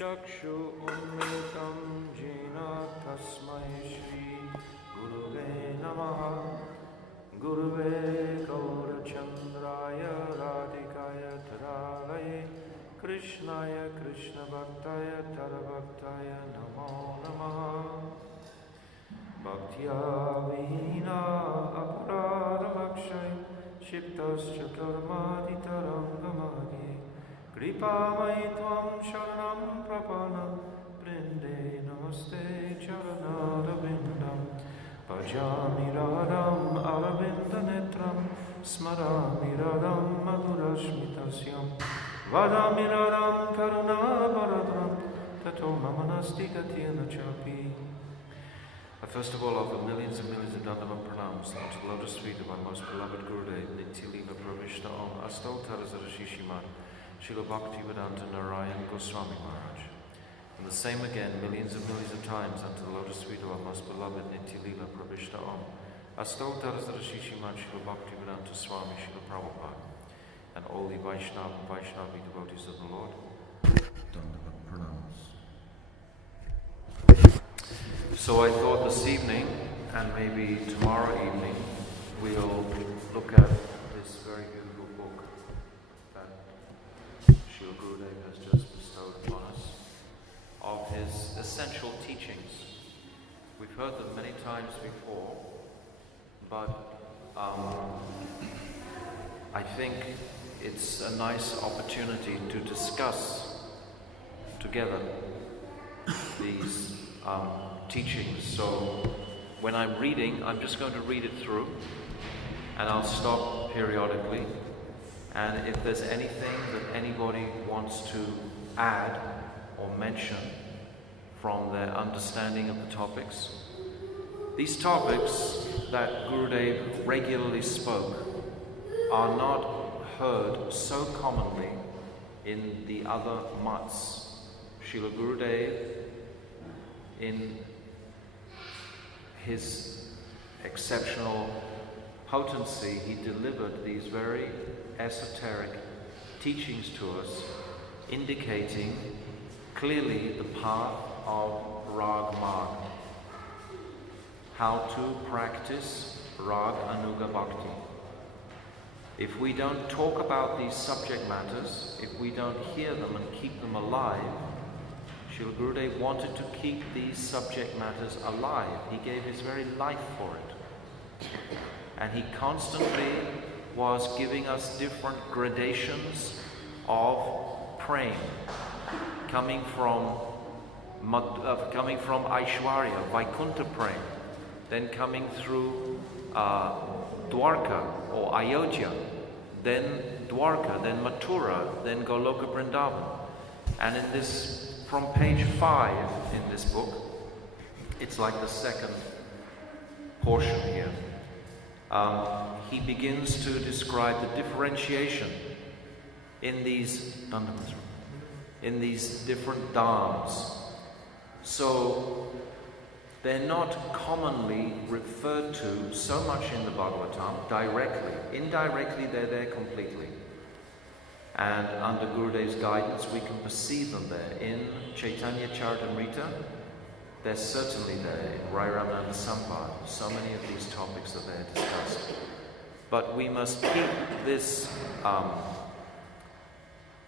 Chakshu Unmilitam Jena Tasmai Shri Guruve Namaha Guruve Gaurachandraya Radhikaya Taravaye Krishnaya Krishna Bhaktaya Tarabhaktaya Namo Namaha Bhaktya Vihina Aparadamakshay Shiptascha Karmaditarangamadi Kripamai Tvam Sharanam Prapana Brinde Namaste Charanarabindam Bhajami Radham Aravinda Netram Smarami Radham Madhurashmitasyam Vadami Radham Karuna Baradram Tato Mamanasti Katyana Chapi. First of all, offer millions and millions of Dandava pranams unto the lotus feet of our most beloved Gurudev, Nityalila Pravishta Om Astotara Zarashishiman, Srila Bhaktivedanta Narayan Goswami Maharaj. And the same again, millions and millions of times unto the lotus feet of our most beloved Nityalila Pravishta Om Astotara Zarashishiman, Srila Bhaktivedanta Swami, Srila Prabhupada, and all the Vaishnava and Vaishnavi devotees of the Lord. Dandava pranams. So I thought this evening, and maybe tomorrow evening, we'll look at this very beautiful book that Srila Gurudev has just bestowed upon us, of his essential teachings. We've heard them many times before, but I think it's a nice opportunity to discuss together these teachings. So when I'm reading, I'm just going to read it through, and I'll stop periodically, and if there's anything that anybody wants to add or mention from their understanding of the topics. These topics that Gurudev regularly spoke are not heard so commonly in the other mats. Srila Gurudev, in his exceptional potency, he delivered these very esoteric teachings to us, indicating clearly the path of Rag Marg, how to practice Rag Anuga Bhakti. If we don't talk about these subject matters, if we don't hear them and keep them alive, Srila Gurudev wanted to keep these subject matters alive. He gave his very life for it. And he constantly was giving us different gradations of praying, coming from Aishwarya, Vaikuntha praying, then coming through Dwarka or Ayodhya, then Dwarka, then Mathura, then Goloka Vrindavan. And in this, from page 5 in this book, it's like the second portion here. He begins to describe the differentiation in these different dhams. So they're not commonly referred to so much in the Bhagavatam directly. Indirectly, they're there completely. And under Gurudev's guidance, we can perceive them there. In Chaitanya Charitamrita, they're certainly there. In Rai Ramananda Sambhad, so many of these topics are there discussed. But we must keep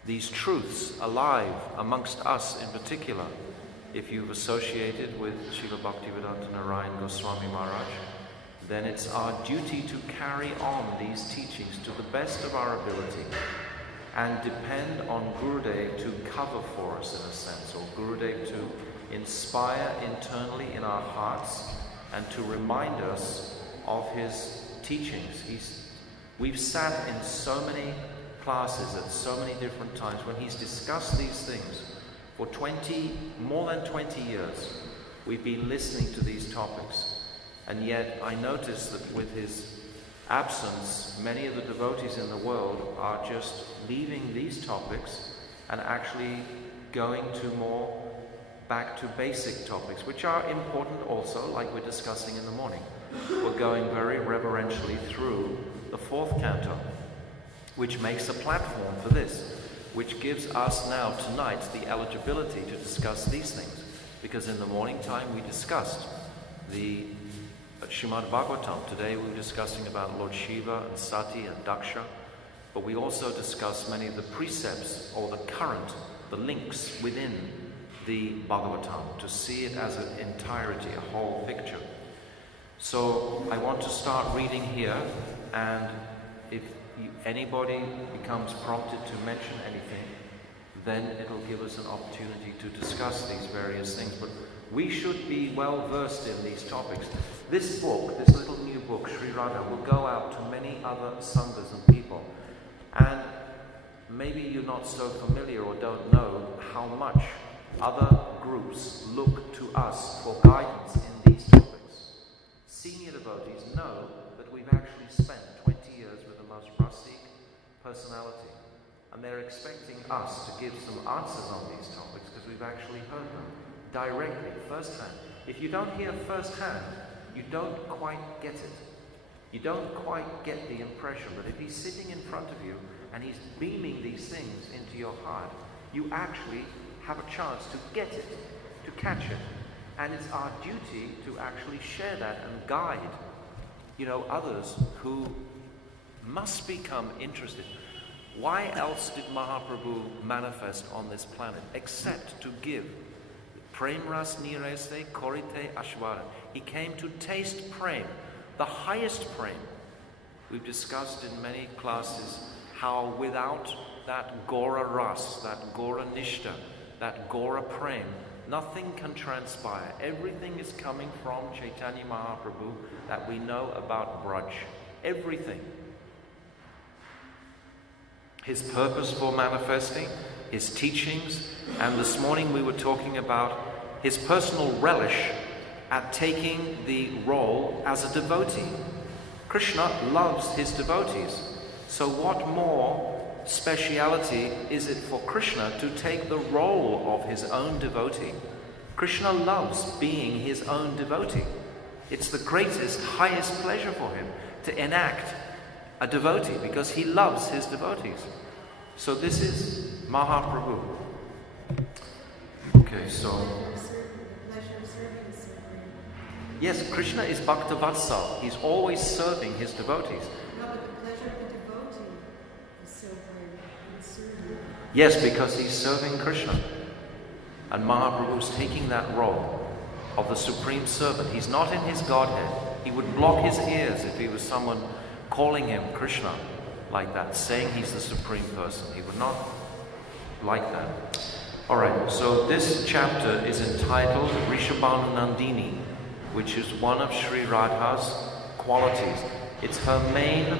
these truths alive amongst us in particular. If you've associated with Srila Bhaktivedanta Narayan Goswami Maharaj, then it's our duty to carry on these teachings to the best of our ability, and depend on Gurudev to cover for us in a sense, or Gurudev to inspire internally in our hearts and to remind us of his teachings. We've sat in so many classes at so many different times when he's discussed these things. For more than 20 years, we've been listening to these topics. And yet I notice that with his absence, many of the devotees in the world are just leaving these topics and actually going to more back to basic topics, which are important also, like we're discussing in the morning. We're going very reverentially through the 4th canto, which makes a platform for this. which gives us now, tonight, the eligibility to discuss these things. Because in the morning time we discussed the Srimad Bhagavatam. Today we were discussing about Lord Shiva and Sati and Daksha. But we also discussed many of the precepts or the current, the links within the Bhagavatam, to see it as an entirety, a whole picture. So I want to start reading here, and if anybody becomes prompted to mention anything, then it'll give us an opportunity to discuss these various things. But we should be well versed in these topics. This book, this little new book, Sri Radha, will go out to many other sanghas and people. And maybe you're not so familiar or don't know how much other groups look to us for guidance in these topics. Senior devotees know that we've actually spent 20 years with the most rustic personality. And they're expecting us to give some answers on these topics because we've actually heard them directly, firsthand. If you don't hear firsthand, you don't quite get it. You don't quite get the impression. But if he's sitting in front of you and he's beaming these things into your heart, you actually have a chance to get it, to catch it. And it's our duty to actually share that and guide, others who must become interested. Why else did Mahaprabhu manifest on this planet except to give? Prem ras nirese korite ashvara. He came to taste prem, the highest prem. We've discussed in many classes how without that Gora ras, that Gora nishta, that Gora prem, nothing can transpire. Everything is coming from Chaitanya Mahaprabhu that we know about Braj. Everything. His purpose for manifesting, his teachings, and this morning we were talking about his personal relish at taking the role as a devotee. Krishna loves his devotees. So what more speciality is it for Krishna to take the role of his own devotee? Krishna loves being his own devotee. It's the greatest, highest pleasure for him to enact a devotee because he loves his devotees. So this is Mahaprabhu. Okay, so... Yes, Krishna is Bhaktavatsal. He's always serving his devotees. No, but the pleasure of the devotee is so great. Yes, because he's serving Krishna. And Mahaprabhu's taking that role of the supreme servant. He's not in his Godhead. He would block his ears if he was someone calling him Krishna like that, saying he's the supreme person. He would not like that. Alright, so this chapter is entitled Rishabhanu Nandini, which is one of Sri Radha's qualities. It's her main,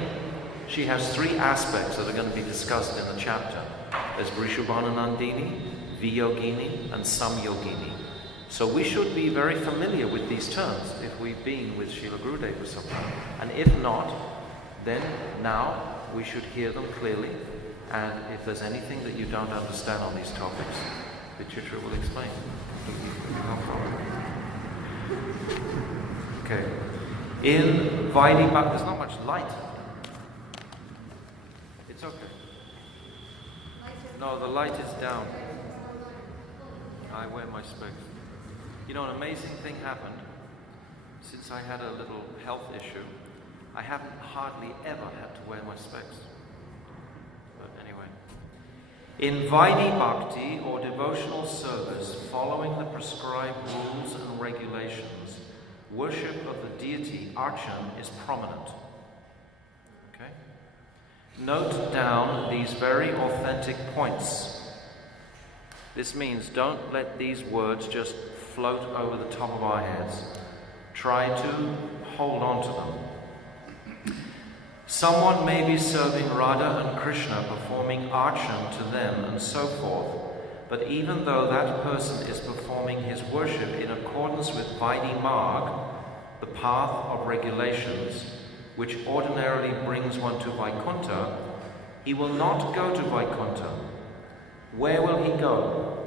she has three aspects that are going to be discussed in the chapter. There's Rishabhanu Nandini, Viyogini, and Samyogini. So we should be very familiar with these terms if we've been with Srila Gurudev for some time. And if not, then now we should hear them clearly. And if there's anything that you don't understand on these topics, Vichitra will explain. Okay. In Vaidhi Bhakti, there's not much light. It's okay. No, the light is down. I wear my specs. An amazing thing happened. Since I had a little health issue, I haven't hardly ever had to wear my specs. But anyway. In Vaidhi Bhakti, or devotional service, following the prescribed rules and regulations, worship of the deity, Archan, is prominent. Okay? Note down these very authentic points. This means don't let these words just float over the top of our heads. Try to hold on to them. Someone may be serving Radha and Krishna, performing Archan to them and so forth, but even though that person is performing his worship in accordance with Vaidhi Marg, the path of regulations, which ordinarily brings one to Vaikuntha, he will not go to Vaikuntha. Where will he go?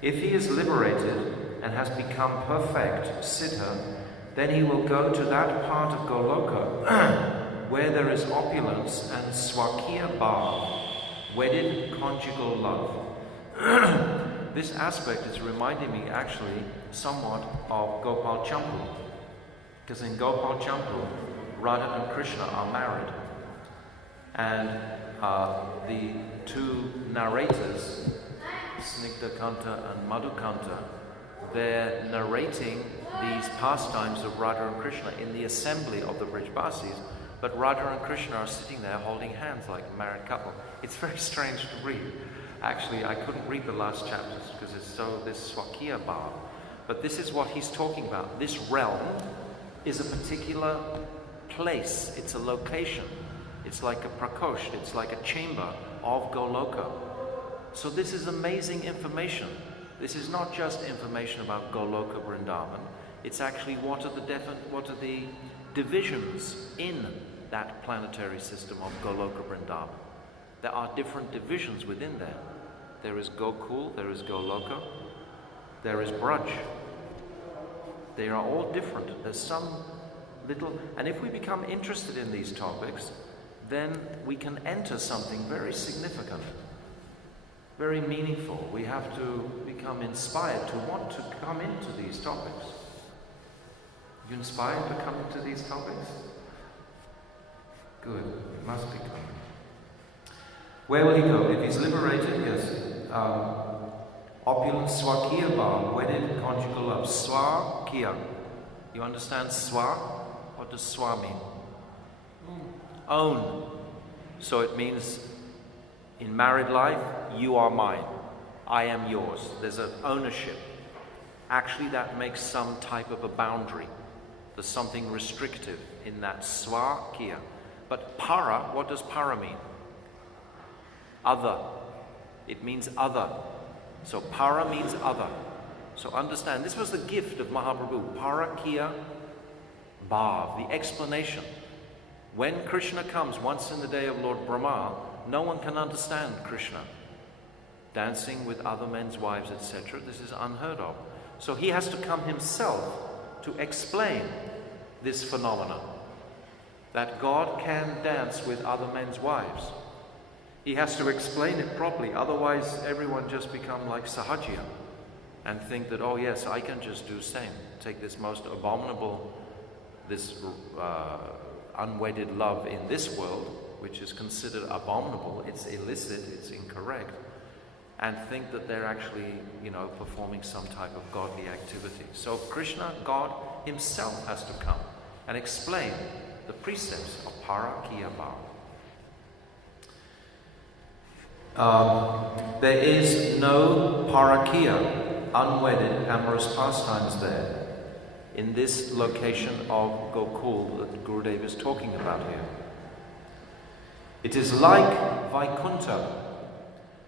If he is liberated and has become perfect, Siddha, then he will go to that part of Goloka where there is opulence and Swakiya Bhav, wedded conjugal love. This aspect is reminding me actually somewhat of Gopal Champu, because in Gopal Champu, Radha and Krishna are married, and the two narrators, Snigdha-kanta and Madhukanta, they're narrating these pastimes of Radha and Krishna in the assembly of the Brijbasis, but Radha and Krishna are sitting there holding hands like a married couple. It's very strange to read. Actually, I couldn't read the last chapters because it's so this Swakiya Bhav. But this is what he's talking about. This realm is a particular place. It's a location. It's like a prakosht. It's like a chamber of Goloka. So this is amazing information. This is not just information about Goloka Vrindavan. It's actually what are the divisions in that planetary system of Goloka Vrindavan. There are different divisions within there. There is Gokul, there is Goloka, there is Braj. They are all different. There's some little... And if we become interested in these topics, then we can enter something very significant, very meaningful. We have to become inspired to want to come into these topics. You inspired to come into these topics? Good. It must be coming. Where will he go? If he's liberated, yes. Opulent Swakiya Bhav, wedded conjugal love. Swakiya. You understand swa? What does swa mean? Own. So it means in married life, you are mine. I am yours. There's an ownership. Actually, that makes some type of a boundary. There's something restrictive in that swakiya. But para, what does para mean? Other. It means other. So para means other. So understand, this was the gift of Mahaprabhu. Parakiya Bhav, the explanation. When Krishna comes once in the day of Lord Brahma, no one can understand Krishna. Dancing with other men's wives, etc. This is unheard of. So he has to come himself to explain this phenomenon. That God can dance with other men's wives. He has to explain it properly, otherwise everyone just become like Sahajiya and think that, oh yes, I can just do same. Take this most abominable, this unwedded love in this world, which is considered abominable, it's illicit, it's incorrect, and think that they're actually, performing some type of godly activity. So Krishna, God himself, has to come and explain the precepts of Parakiya Bhav. There is no Parakiya, unwedded, amorous pastimes there, in this location of Gokul that Gurudev is talking about here. It is like Vaikuntha,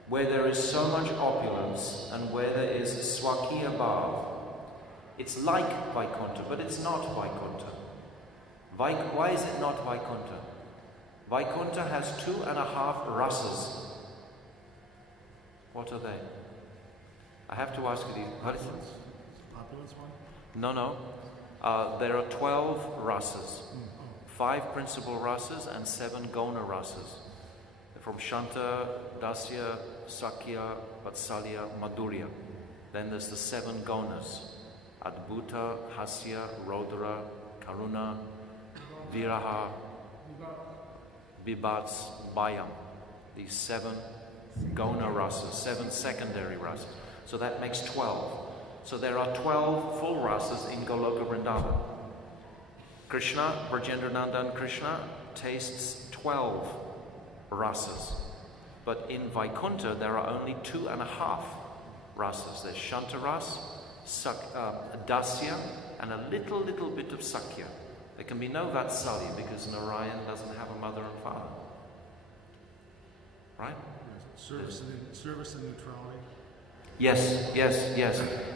where there is so much opulence and where there is Swakiya Bhav. It's like Vaikuntha, but it's not Vaikuntha. Why is it not Vaikuntha? Vaikuntha has 2.5 rasas. What are they? I have to ask you these. What is it? Opulence one? No. There are 12 rasas. 5 principal rasas and 7 gona rasas. From Shanta, Dasya, Sakya, Vatsalya, Madhurya. Then there's the 7 gonas. Adbhuta, Hasya, Rodra, Karuna, Viraha, Bibats, Bhayam. These 7 gona rasas, 7 secondary rasas. So that makes 12. So there are 12 full rasas in Goloka Vrindavan. Krishna, Brajendranandan Krishna, tastes 12 rasas. But in Vaikuntha there are only 2.5 rasas. There's Shantaras, Dasya, and a little bit of Sakya. There can be no Vatsalya because Narayan doesn't have a mother and father. Right? Service and neutrality. Yes.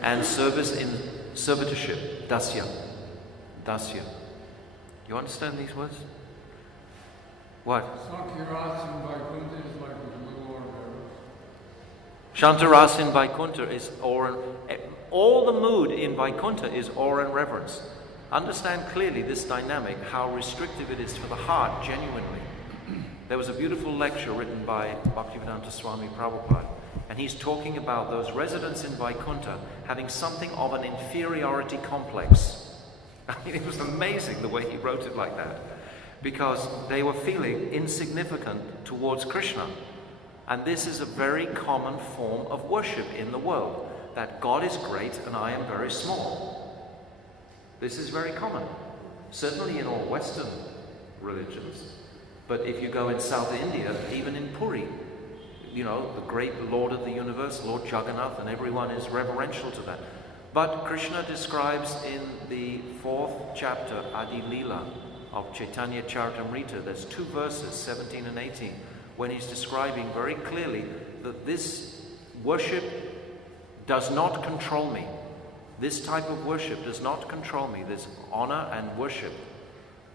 And service in servitorship, Dasya. You understand these words? What? Sakyaras in Vaikuntha is like a little order. Shantaras in Vaikuntha is all the mood in Vaikuntha is awe and reverence. Understand clearly this dynamic, how restrictive it is for the heart, genuinely. There was a beautiful lecture written by Bhaktivedanta Swami Prabhupada, and he's talking about those residents in Vaikuntha having something of an inferiority complex. I mean, it was amazing the way he wrote it like that, because they were feeling insignificant towards Krishna. And this is a very common form of worship in the world, that God is great and I am very small. This is very common, certainly in all Western religions. But if you go in South India, even in Puri, you know, the great Lord of the universe, Lord Jagannath, and everyone is reverential to that. But Krishna describes in the 4th chapter, Adi Leela, of Chaitanya Charitamrita, there's 2 verses, 17 and 18, when he's describing very clearly that this worship does not control me. This type of worship does not control me. This honor and worship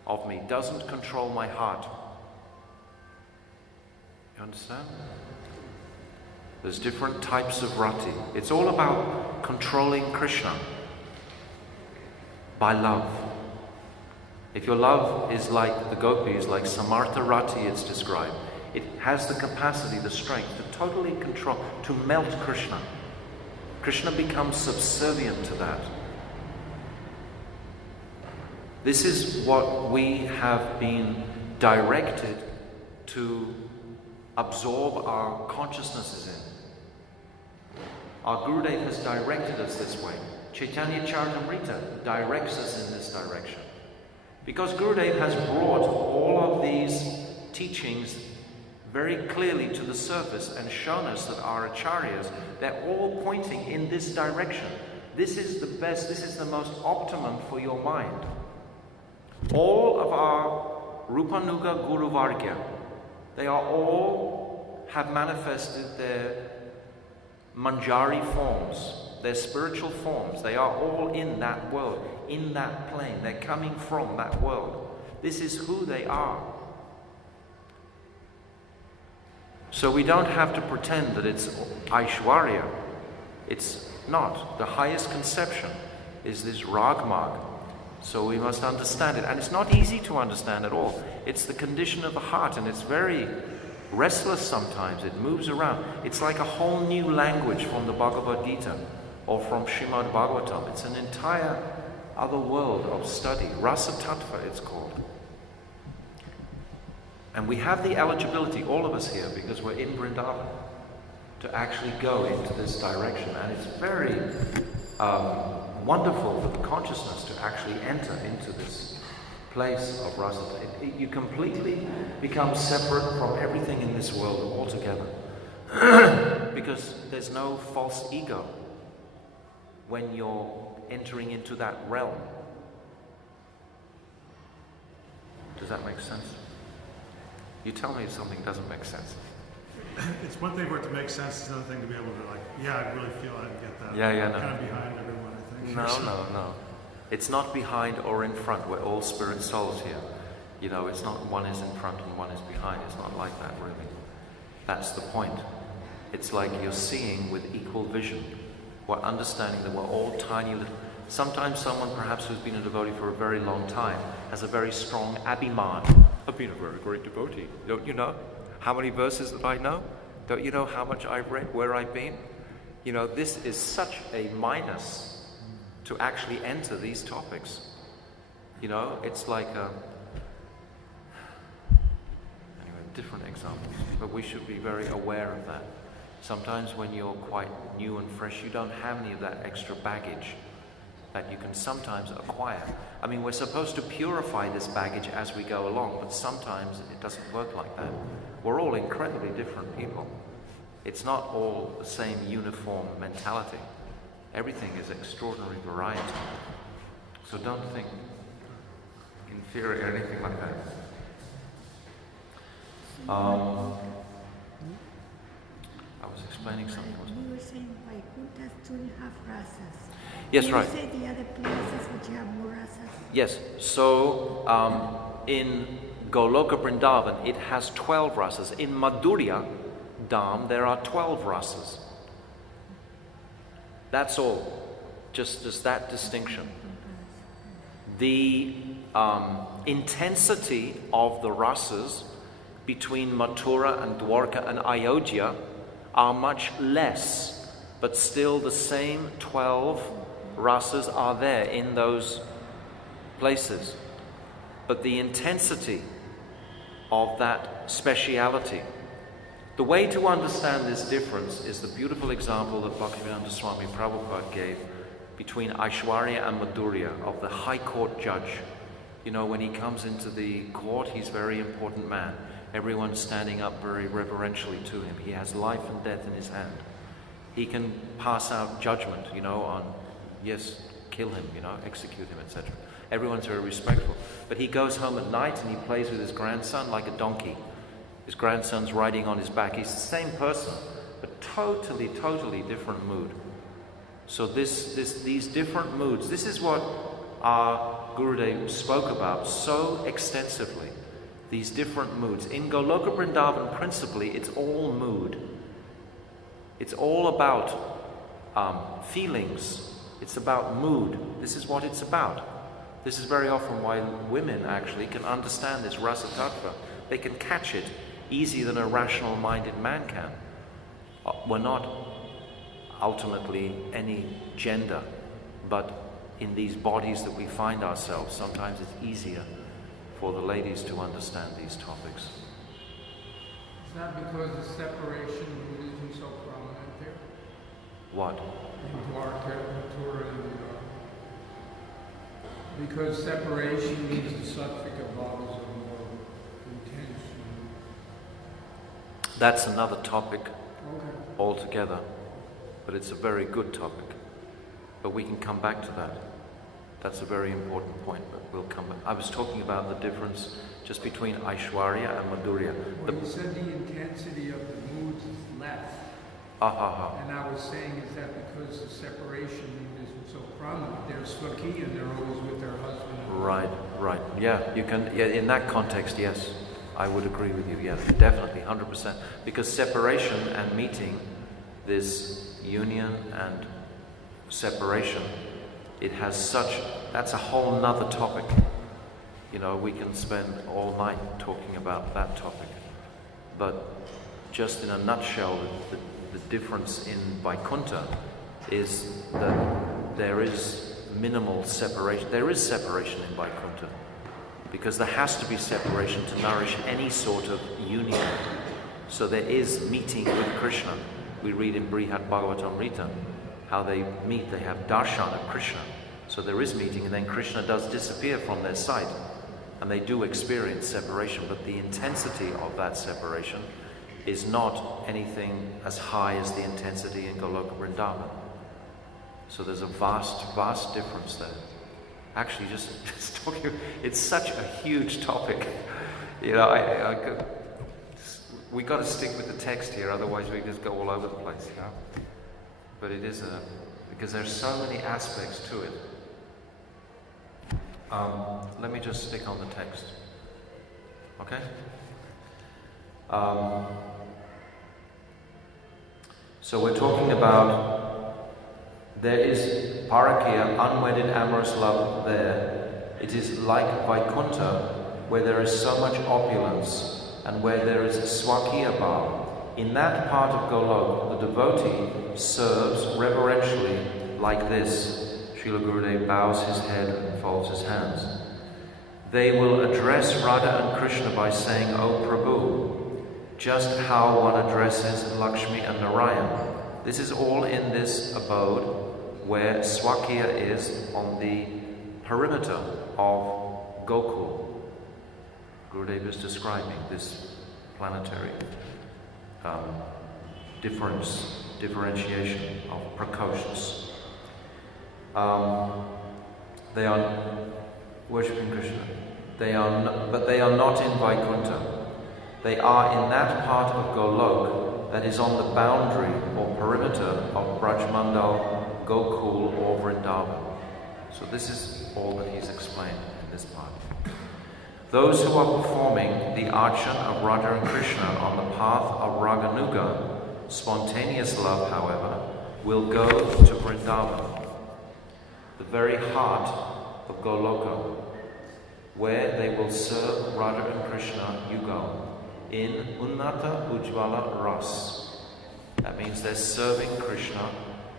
of me doesn't control my heart. You understand? There's different types of rati. It's all about controlling Krishna by love. If your love is like the gopis, like Samartha Rati it's described, it has the capacity, the strength to totally control, to melt Krishna. Krishna becomes subservient to that. This is what we have been directed to absorb our consciousnesses in. Our Gurudev has directed us this way. Chaitanya Charitamrita directs us in this direction. Because Gurudev has brought all of these teachings very clearly to the surface and shown us that our acharyas, they're all pointing in this direction. This is the best, this is the most optimum for your mind. All of our Rupanuga Guru Vargya, they are all have manifested their Manjari forms, their spiritual forms. They are all in that world, in that plane. They're coming from that world. This is who they are. So we don't have to pretend that it's Aishwarya. It's not. The highest conception is this Ragmarg. So we must understand it. And it's not easy to understand at all. It's the condition of the heart, and it's very restless sometimes. It moves around. It's like a whole new language from the Bhagavad Gita or from Srimad Bhagavatam. It's an entire other world of study. Rasa Tattva it's called. And we have the eligibility, all of us here, because we're in Vrindavan, to actually go into this direction. And it's very wonderful for the consciousness to actually enter into this place of rasa. You completely become separate from everything in this world altogether. Because there's no false ego when you're entering into that realm. Does that make sense? You tell me if something doesn't make sense. It's one thing for it to make sense, it's another thing to be able to, like, yeah, I really feel I get that. Yeah, no. Kind of behind everyone, I think. No. It's not behind or in front. We're all spirit souls here. You know, it's not one is in front and one is behind. It's not like that, really. That's the point. It's like you're seeing with equal vision. We're understanding that we're all tiny little... Sometimes someone, perhaps who's been a devotee for a very long time, has a very strong abhiman. I've been a very great devotee. Don't you know how many verses that I know? Don't you know how much I've read, where I've been? You know, this is such a minus to actually enter these topics. You know, it's like anyway, different examples. But we should be very aware of that. Sometimes when you're quite new and fresh, you don't have any of that extra baggage that you can sometimes acquire. I mean, we're supposed to purify this baggage as we go along, but sometimes it doesn't work like that. We're all incredibly different people. It's not all the same uniform mentality. Everything is extraordinary variety. So don't think inferior or anything like that. I was explaining something. You were saying Vaikuntha still have rasas. Yes, right. You say the other places which have more rasas. Yes, so in Goloka Vrindavan, it has 12 rasas. In Madhurya Dham, there are 12 rasas. That's all. Just that distinction. The intensity of the rasas between Mathura and Dwarka and Ayodhya are much less, but still the same 12 rasas are there in those places. But the intensity of that speciality, the way to understand this difference is the beautiful example that Bhaktivedanta Swami Prabhupada gave between Aishwarya and Madhurya, of the high court judge. You know, when he comes into the court, he's a very important man. Everyone's standing up very reverentially to him. He has life and death in his hand. He can pass out judgment, you know, on, yes, kill him, you know, execute him, etc. Everyone's very respectful. But he goes home at night and he plays with his grandson like a donkey. His grandson's riding on his back. He's the same person, but totally, totally different mood. So these different moods, this is what our Gurudev spoke about so extensively. These different moods. In Goloka Vrindavan, principally, it's all mood. It's all about feelings. It's about mood. This is what it's about. This is very often why women actually can understand this rasa tattva. They can catch it easier than a rational-minded man can. We're not ultimately any gender, but in these bodies that we find ourselves, sometimes it's easier for the ladies to understand these topics. Is that because the separation of Buddhism is so prominent here? What? In Dwarka, Mathura, and because separation means the sattvika bhavas are more intense. That's another topic Okay. altogether, but it's a very good topic. But we can come back to that. That's a very important point, but we'll come back. I was talking about the difference just between Aishwarya and Madhurya. Well, you said the intensity of the moods is less. And I was saying, is that because the separation isn't so prominent? They're Swaki and they're always with their husband. Right. Yeah, you can. Yeah, in that context, yes, I would agree with you. Yes, definitely, 100%. Because separation and meeting, this union and separation, it has such. That's a whole nother topic. You know, we can spend all night talking about that topic. But just in a nutshell, the difference in Vaikuntha is that there is minimal separation. There is separation in Vaikuntha because there has to be separation to nourish any sort of union. So there is meeting with Krishna. We read in Brihad Bhagavatamrita how they meet. They have darshan of Krishna. So there is meeting, and then Krishna does disappear from their sight, and they do experience separation. But the intensity of that separation is not anything as high as the intensity in Goloka Vrindavan. So there's a vast difference there. Actually, just talking, it's such a huge topic. You know, we got to stick with the text here, otherwise we just go all over the place. You know? But it is because there's so many aspects to it. Let me just stick on the text. Okay? So we're talking about there is parakya, unwedded amorous love there. It is like Vaikuntha, where there is so much opulence and where there is Swakiya bhav. In that part of Golok, the devotee serves reverentially like this. Srila Gurudev bows his head and folds his hands. They will address Radha and Krishna by saying, "O Prabhu," just how one addresses Lakshmi and Narayan. This is all in this abode where Swakiya is on the perimeter of Gokul. Gurudev is describing this planetary differentiation of Prakoshas. They are worshipping Krishna. But they are not in Vaikuntha. They are in that part of Golok that is on the boundary or perimeter of Brajmandal, Gokul or Vrindavan. So this is all that he's explained in this part. Those who are performing the archan of Radha and Krishna on the path of Raganuga, spontaneous love, however, will go to Vrindavan, the very heart of Goloka, where they will serve Radha and Krishna yugal. in Unnata Ujjvala Ras. That means they're serving Krishna.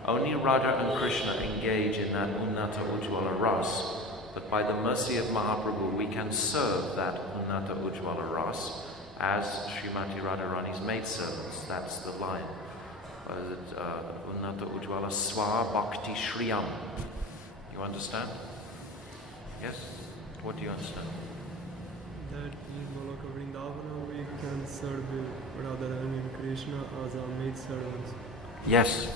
Only Radha and Krishna engage in that Unnata Ujjvala Ras. But by the mercy of Mahaprabhu, we can serve that Unnata Ujjvala Ras as Srimati Radharani's maidservants. That's the line. Unnata Ujjvala Swa Bhakti Shriyam. You understand? Yes? What do you understand? That in Goloka Vrindavana we can serve Radharani and Krishna as our maidservants. Yes.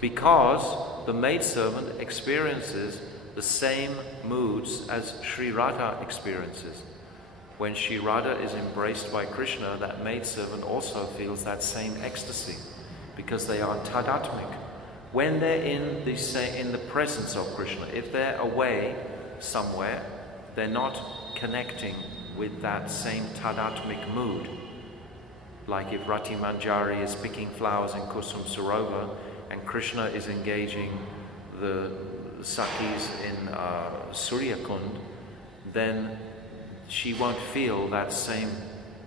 Because the maidservant experiences the same moods as Sri Radha experiences. When Sri Radha is embraced by Krishna, that maidservant also feels that same ecstasy, because they are tadatmik. When they're in the presence of Krishna, if they're away somewhere, they're not connecting with that same tadatmik mood. Like if Rati Manjari is picking flowers in Kusum Sarovar and Krishna is engaging the Sakhis in Surya Kund, then she won't feel that same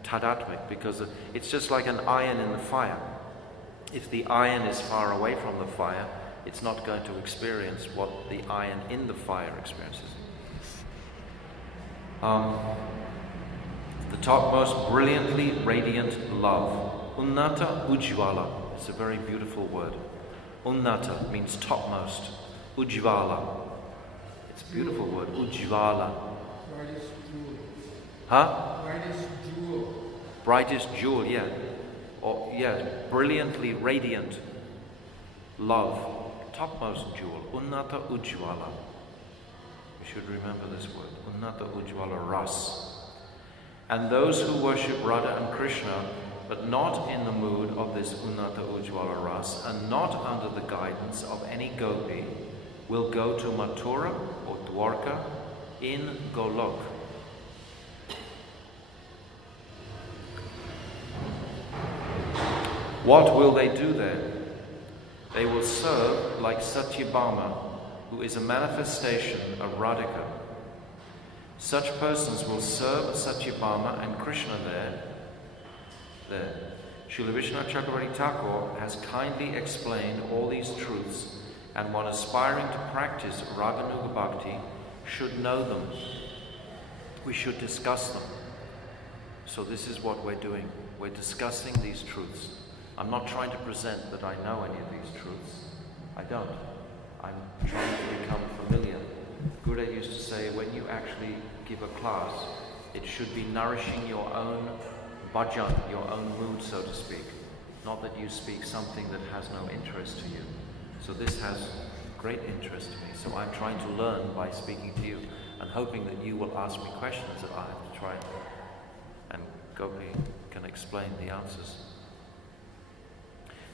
tadatmik, because it's just like an iron in the fire. If the iron is far away from the fire, it's not going to experience what the iron in the fire experiences. The topmost brilliantly radiant love. Unnata Ujjvala. It's a very beautiful word. Unnata means topmost. Ujjvala. It's a beautiful word. Ujjvala. Brightest jewel. Huh? Brightest jewel. Brightest jewel, yeah. Or, yeah, brilliantly radiant love. Topmost jewel. Unnata Ujjvala. We should remember this word. Unnata Ujjvala Ras. And those who worship Radha and Krishna, but not in the mood of this Unnata Ujjvala Ras, and not under the guidance of any gopi, will go to Mathura or Dwarka in Golok. What will they do there? They will serve like Satyabhama, who is a manifestation of Radhika. Such persons will serve Satyabhama and Krishna there. Srila Vishwanath Chakravarti Thakur has kindly explained all these truths, and one aspiring to practice Raganuga Bhakti should know them. We should discuss them. So this is what we're doing. We're discussing these truths. I'm not trying to present that I know any of these truths. I don't. I'm trying to become familiar. Gurudev used to say, when you actually give a class, it should be nourishing your own bhajan, your own mood, so to speak. Not that you speak something that has no interest to you. So this has great interest to me. So I'm trying to learn by speaking to you and hoping that you will ask me questions that I have to try and Gopi can explain the answers.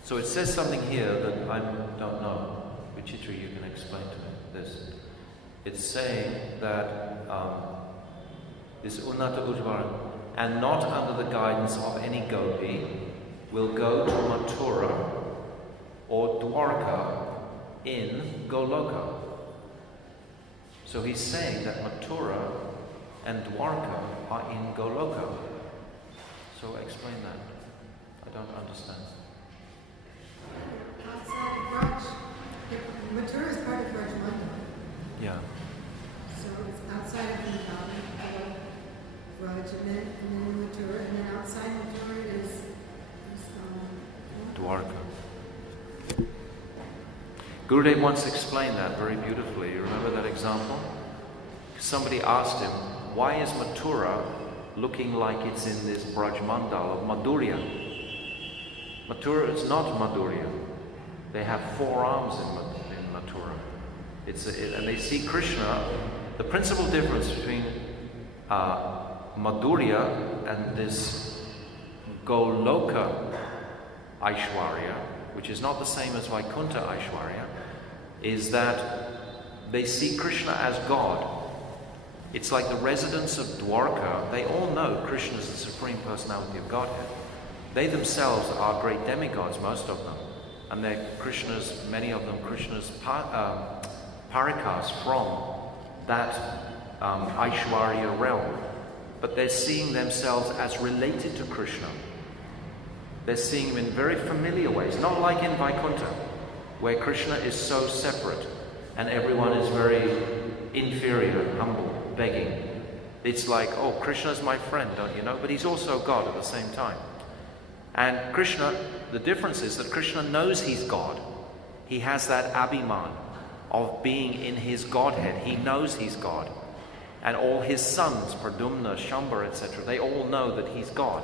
So it says something here that I don't know. Vichitra, you can explain to me this. It's saying that this Unnata Ujjvala, and not under the guidance of any gopi, will go to Mathura or Dwarka in Goloka. So he's saying that Mathura and Dwarka are in Goloka. So explain that. I don't understand. Outside of Raj, Mathura is part of Raj Mandal. Yeah. So it's outside of Vrindavan, Raj, and then Mathura, and then outside Mathura is Dwarka. Gurudev once explained that very beautifully. You remember that example? Somebody asked him, why is Mathura looking like it's in this Braj Mandal of Madhurya? Mathura is not Madhurya. They have 4 arms in Mathura. And they see Krishna. The principal difference between Madhurya and this Goloka Aishwarya, which is not the same as Vaikuntha Aishwarya, is that they see Krishna as God. It's like the residents of Dwarka. They all know Krishna is the Supreme Personality of Godhead. They themselves are great demigods, most of them. And they're Krishna's, many of them, Krishna's parikas from that Aishwarya realm. but they're seeing themselves as related to Krishna. They're seeing him in very familiar ways, not like in Vaikuntha, where Krishna is so separate and everyone is very inferior, humble, begging. It's like, oh, Krishna's my friend, don't you know? But he's also God at the same time. And Krishna, the difference is that Krishna knows he's God. He has that abhiman of being in his Godhead. He knows he's God. And all his sons, Pradyumna, Shambhara, etc., they all know that he's God.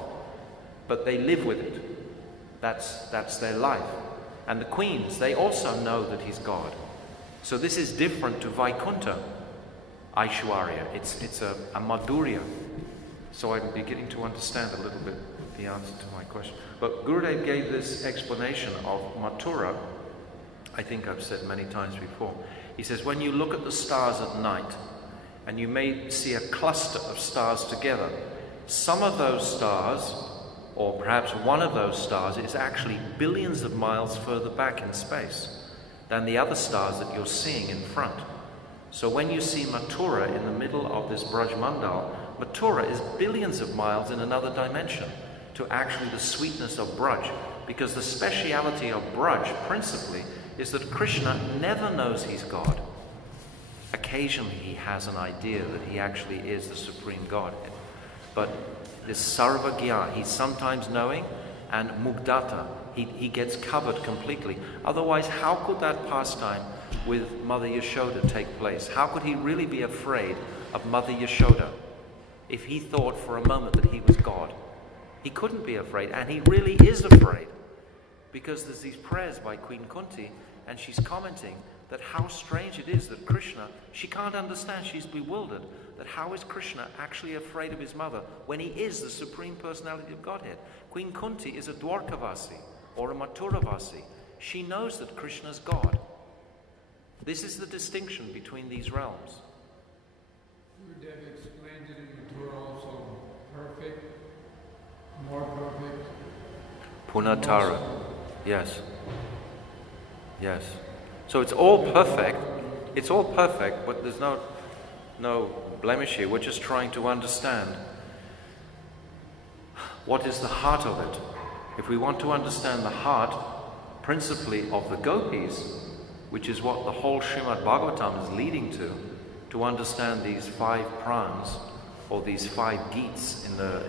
But they live with it. That's their life. And the queens, they also know that he's God. So this is different to Vaikuntha Aishwarya. It's a Madhurya. So I'm beginning to understand a little bit the answer to my question. But Gurudev gave this explanation of Mathura. I think I've said many times before. He says, when you look at the stars at night, and you may see a cluster of stars together, some of those stars, or perhaps one of those stars, is actually billions of miles further back in space than the other stars that you're seeing in front. So when you see Mathura in the middle of this Braj Mandal, Mathura is billions of miles in another dimension to actually the sweetness of Braj. Because the speciality of Braj, principally, is that Krishna never knows he's God. Occasionally he has an idea that he actually is the Supreme Godhead. But this Sarva Gyan, he's sometimes knowing, and Mugdata, he gets covered completely. Otherwise, how could that pastime with Mother Yashoda take place? How could he really be afraid of Mother Yashoda if he thought for a moment that he was God? He couldn't be afraid, and he really is afraid. Because there's these prayers by Queen Kunti, and she's commenting that how strange it is that Krishna, she can't understand, she's bewildered, that how is Krishna actually afraid of his mother when he is the Supreme Personality of Godhead? Queen Kunti is a Dwarkavasi or a Mathuravasi. She knows that Krishna's God. This is the distinction between these realms. Gurudev explained it in the Torah also. Perfect, more perfect. Punatara. Yes. Yes. So it's all perfect. It's all perfect, but there's no blemish here. We're just trying to understand what is the heart of it. If we want to understand the heart, principally of the gopis, which is what the whole Srimad Bhagavatam is leading to understand these 5 prans or these 5 geets in the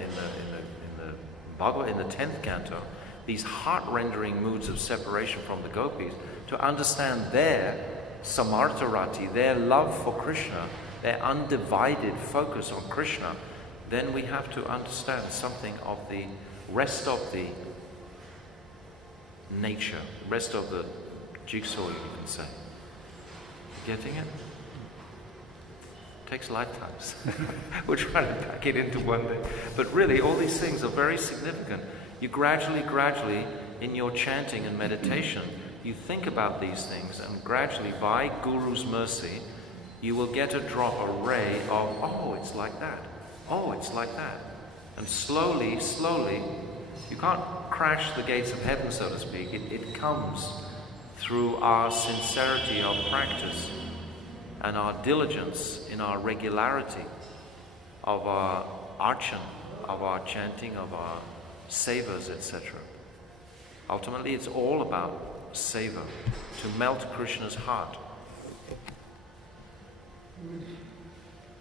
Bhagavad, in the 10th canto, these heart-rendering moods of separation from the gopis, to understand their samartharati, their love for Krishna, their undivided focus on Krishna, then we have to understand something of the rest of the nature, rest of the jigsaw, you can say. Getting it? Takes lifetimes. We're trying to pack it into one day. But really, all these things are very significant. You gradually, in your chanting and meditation, you think about these things, and gradually, by Guru's mercy, you will get a drop, a ray of, oh, it's like that. Oh, it's like that. And slowly, you can't crash the gates of heaven, so to speak. It comes through our sincerity of practice and our diligence in our regularity of our archan, of our chanting, of our sevas, etc. Ultimately, it's all about seva, to melt Krishna's heart.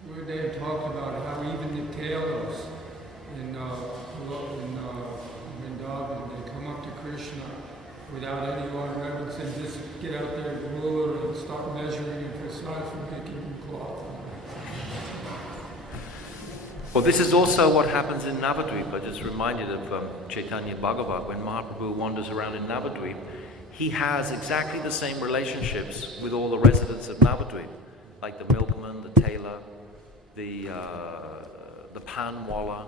Gurudev talked about how even the tailors in Vrindavan, they come up to Krishna without any ornaments and just get out their ruler and start measuring it for size for making cloth. Well, this is also what happens in Navadvip. I just reminded of Chaitanya Bhagavat. When Mahaprabhu wanders around in Navadvip, he has exactly the same relationships with all the residents of Navadvip, like the milkman, the tailor, the panwala,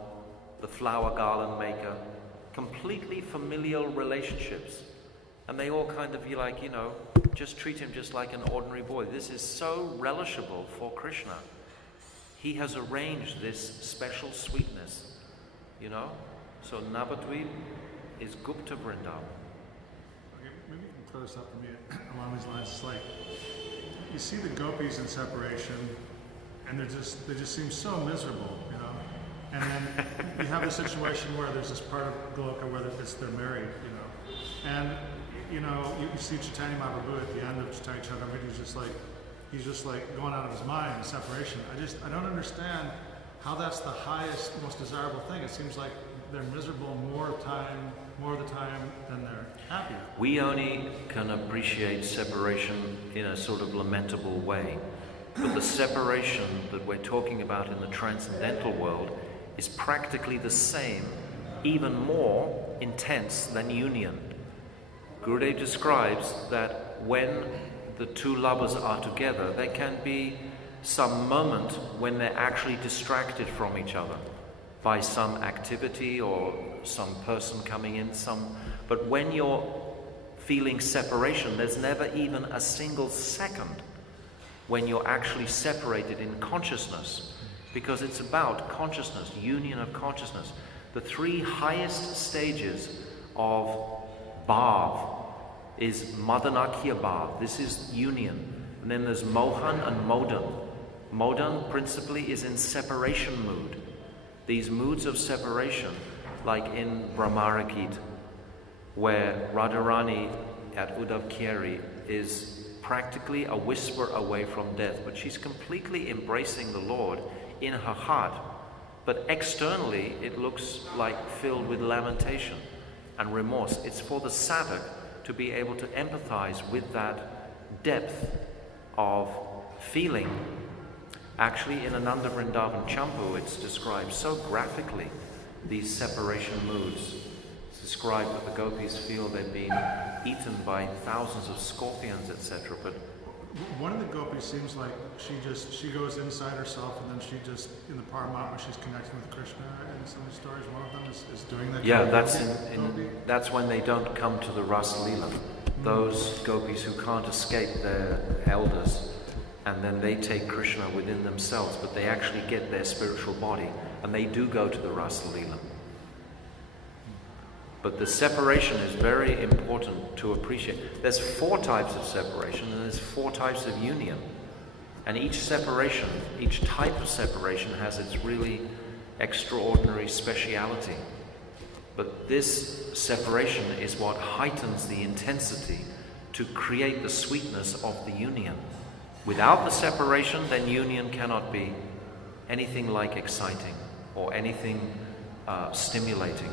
the flower garland maker, completely familial relationships. And they all kind of, just treat him just like an ordinary boy. This is so relishable for Krishna. He has arranged this special sweetness, So Navadvip is Gupta Vrindavan. Okay, maybe you can clear this up for me along these lines. It's like, you see the gopis in separation, and they just seem so miserable, And then you have a situation where there's this part of Goloka where they're married, and you see Chaitanya Mahaprabhu at the end of Chaitanya Charitamrita, he's just like going out of his mind in separation. I don't understand how that's the highest, most desirable thing. It seems like they're miserable more of the time than they're happy. We only can appreciate separation in a sort of lamentable way. But the separation that we're talking about in the transcendental world is practically the same, even more intense than union. Gurudev describes that when the two lovers are together, there can be some moment when they're actually distracted from each other by some activity or some person coming in, but when you're feeling separation, there's never even a single second when you're actually separated in consciousness, because it's about consciousness, union of consciousness. The three highest stages of bhav is Madanakya bhav. This is union. And then there's Mohan and Modan. Modan principally is in separation mood. These moods of separation, like in Brahmarakit, where Radharani at Uddhav Kyari is practically a whisper away from death, but she's completely embracing the Lord in her heart. But externally, it looks like filled with lamentation and remorse. It's for the sadhak to be able to empathize with that depth of feeling. Actually, in Ananda Vrindavan Champu, it's described so graphically, these separation moods. It's described that the gopis feel they've been eaten by thousands of scorpions, etc. But one of the gopis seems like she goes inside herself, and then she just, in the Paramatma, she's connecting with Krishna in some of the stories. One of them is doing that. Yeah, that's when they don't come to the Rasa Leela. Those gopis who can't escape their elders, and then they take Krishna within themselves, but they actually get their spiritual body, and they do go to the Rasa Leela. But the separation is very important to appreciate. There's 4 types of separation, and there's 4 types of union. And each separation, each type of separation has its really extraordinary speciality. But this separation is what heightens the intensity to create the sweetness of the union. Without the separation, then union cannot be anything like exciting or anything stimulating.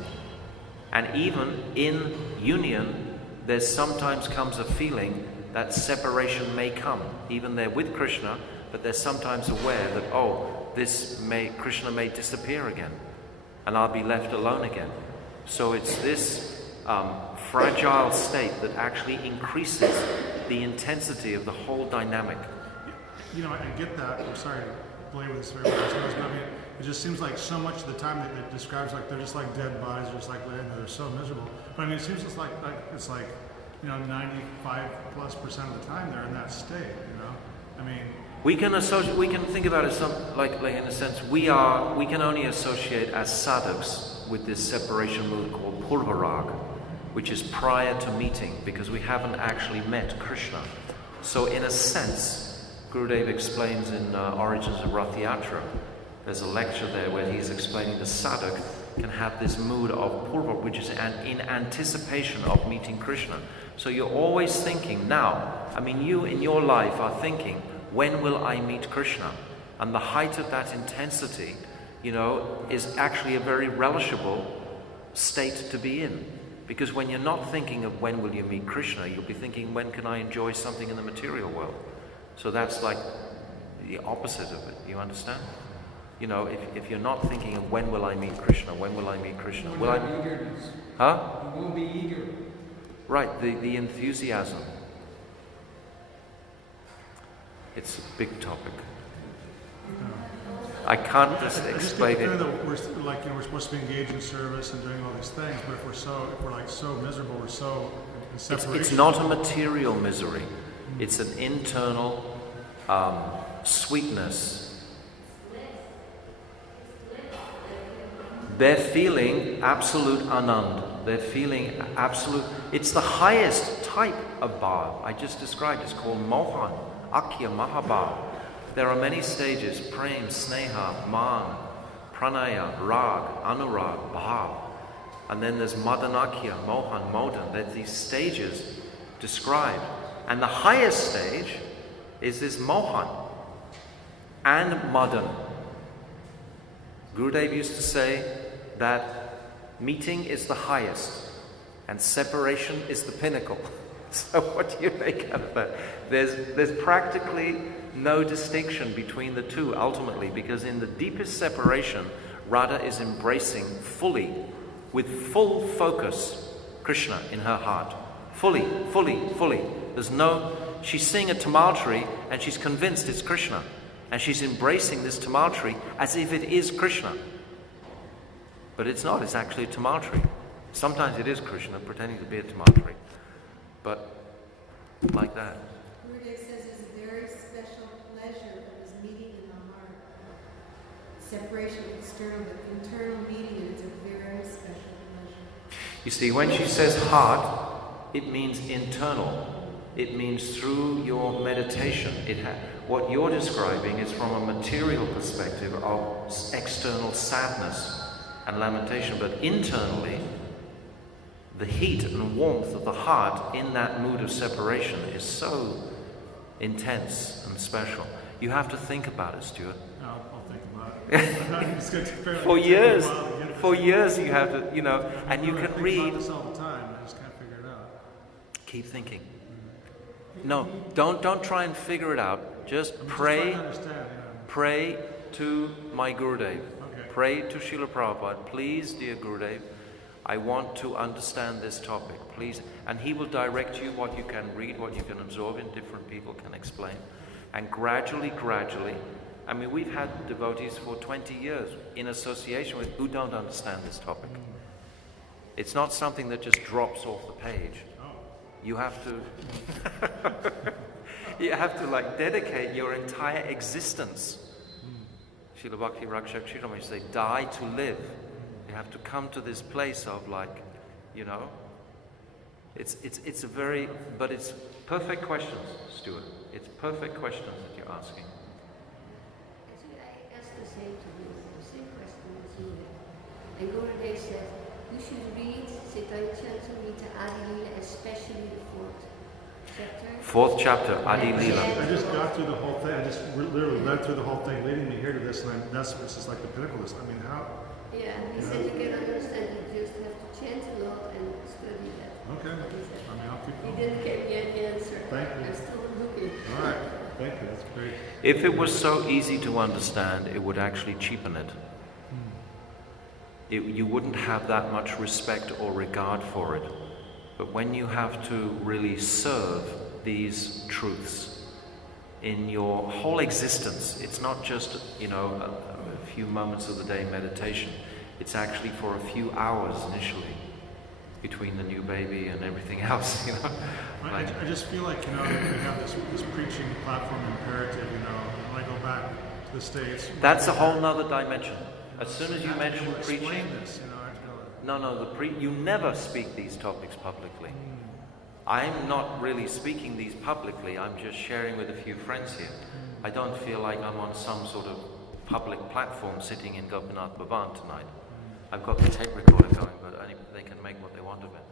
And even in union, there sometimes comes a feeling that separation may come. Even they're with Krishna, but they're sometimes aware that, Krishna may disappear again, and I'll be left alone again. So it's this fragile state that actually increases the intensity of the whole dynamic. I get that. I'm sorry to belabor this very much, but I mean, it just seems like so much of the time that it describes like they're just like dead bodies, just like laying there, they're so miserable. But I mean, it seems just like 95+% of the time they're in that state. I mean, we can think about it like in a sense we can only associate as sadhaks with this separation mood called purvarag, which is prior to meeting, because we haven't actually met Krishna. So in a sense, Gurudev explains in Origins of Rath Yatra, there's a lecture there where he's explaining the sadhak can have this mood of purva, which is in anticipation of meeting Krishna. So you're always thinking now, you in your life are thinking, when will I meet Krishna? And the height of that intensity, is actually a very relishable state to be in. Because when you're not thinking of when will you meet Krishna, you'll be thinking, when can I enjoy something in the material world? So that's like the opposite of it, you understand? If you're not thinking of when will I meet Krishna, when will I meet Krishna? You won't be eager. Right, the enthusiasm. It's a big topic. I can't just explain it. We're supposed to be engaged in service and doing all these things, but if we're so miserable, we're so in separation. It's not a material misery. It's an internal sweetness. They're feeling absolute anand. They're feeling absolute. It's the highest type of bhav I just described. It's called mohan, akya mahabhav. There are many stages: prem, sneha, man, pranaya, rag, anurag, bhav. And then there's madanakya, mohan, modan. There's these stages described. And the highest stage is this mohan and madan. Gurudev used to say that meeting is the highest and separation is the pinnacle. So what do you make out of that? There's practically no distinction between the two ultimately, because in the deepest separation, Radha is embracing fully, with full focus, Krishna in her heart. Fully, fully, fully. She's seeing a tamaltari and she's convinced it's Krishna. And she's embracing this tamaltari as if it is Krishna. But it's not, it's actually a tamaltari. Sometimes it is Krishna pretending to be a tamaltari. But like that. Gurudev says it's a very special pleasure that is meeting in the heart. Separation external, but internal meeting, and it's a very special pleasure. You see, when she says heart, it means internal. It means through your meditation. What you're describing is from a material perspective of external sadness and lamentation, but internally, the heat and warmth of the heart in that mood of separation is so intense and special. You have to think about it, Stuart. No, I'll think about it. It's going to take For years you have to, and you I can think read. about this all the time. I just can't figure it out. Keep thinking. No, don't try and figure it out. Just pray. Just trying to understand, Pray to my Gurudev. Okay. Pray to Srila Prabhupada. Please, dear Gurudev, I want to understand this topic. Please. And he will direct you what you can read, what you can absorb, and different people can explain. And gradually, I mean, we've had devotees for 20 years in association with who don't understand this topic. It's not something that just drops off the page. You have to like dedicate your entire existence. Srila Bhakti Rakshak Shirama say, die to live. You have to come to this place of like, it's a very, but it's perfect questions, Stuart. It's perfect questions that you're asking. Actually, I asked the same question as you did. And Gurudev said, you should read Chaitanya Charitamrita Adi Lila, especially the 4th chapter. 4th chapter, Adi Lila. I just got through the whole thing. I just literally read through the whole thing, leading me here to this, and this is like the pinnacle of this. I mean, how? Yeah, he said you can understand, you just have to chant a lot and study that. Okay. What he said. I mean, I'll keep He going. didn't give me any answer. Thank you. I'm still looking. All right. Thank you. That's great. If it was so easy to understand, it would actually cheapen it. You wouldn't have that much respect or regard for it. But when you have to really serve these truths in your whole existence, it's not just, a few moments of the day meditation. It's actually for a few hours initially between the new baby and everything else, I just feel like, we have this preaching platform imperative, when I go back to the States. That's a whole nother dimension. As soon as you I have to be mention able to explain preaching, this, I have to be able to- you never speak these topics publicly. I'm not really speaking these publicly, I'm just sharing with a few friends here. I don't feel like I'm on some sort of public platform sitting in Gopinath Bhavan tonight. I've got the tape recorder going, but they can make what they want of it.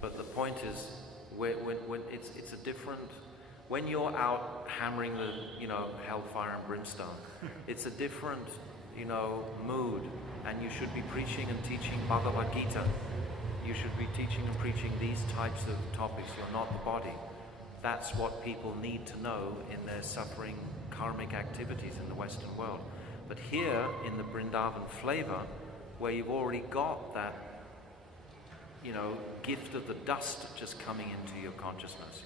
But the point is, when it's a different, when you're out hammering the, hellfire and brimstone, it's a different, mood, and you should be preaching and teaching Bhagavad Gita. You should be teaching and preaching these types of topics. You're not the body. That's what people need to know in their suffering karmic activities in the Western world. But here, in the Vrindavan flavor, where you've already got that, gift of the dust just coming into your consciousness,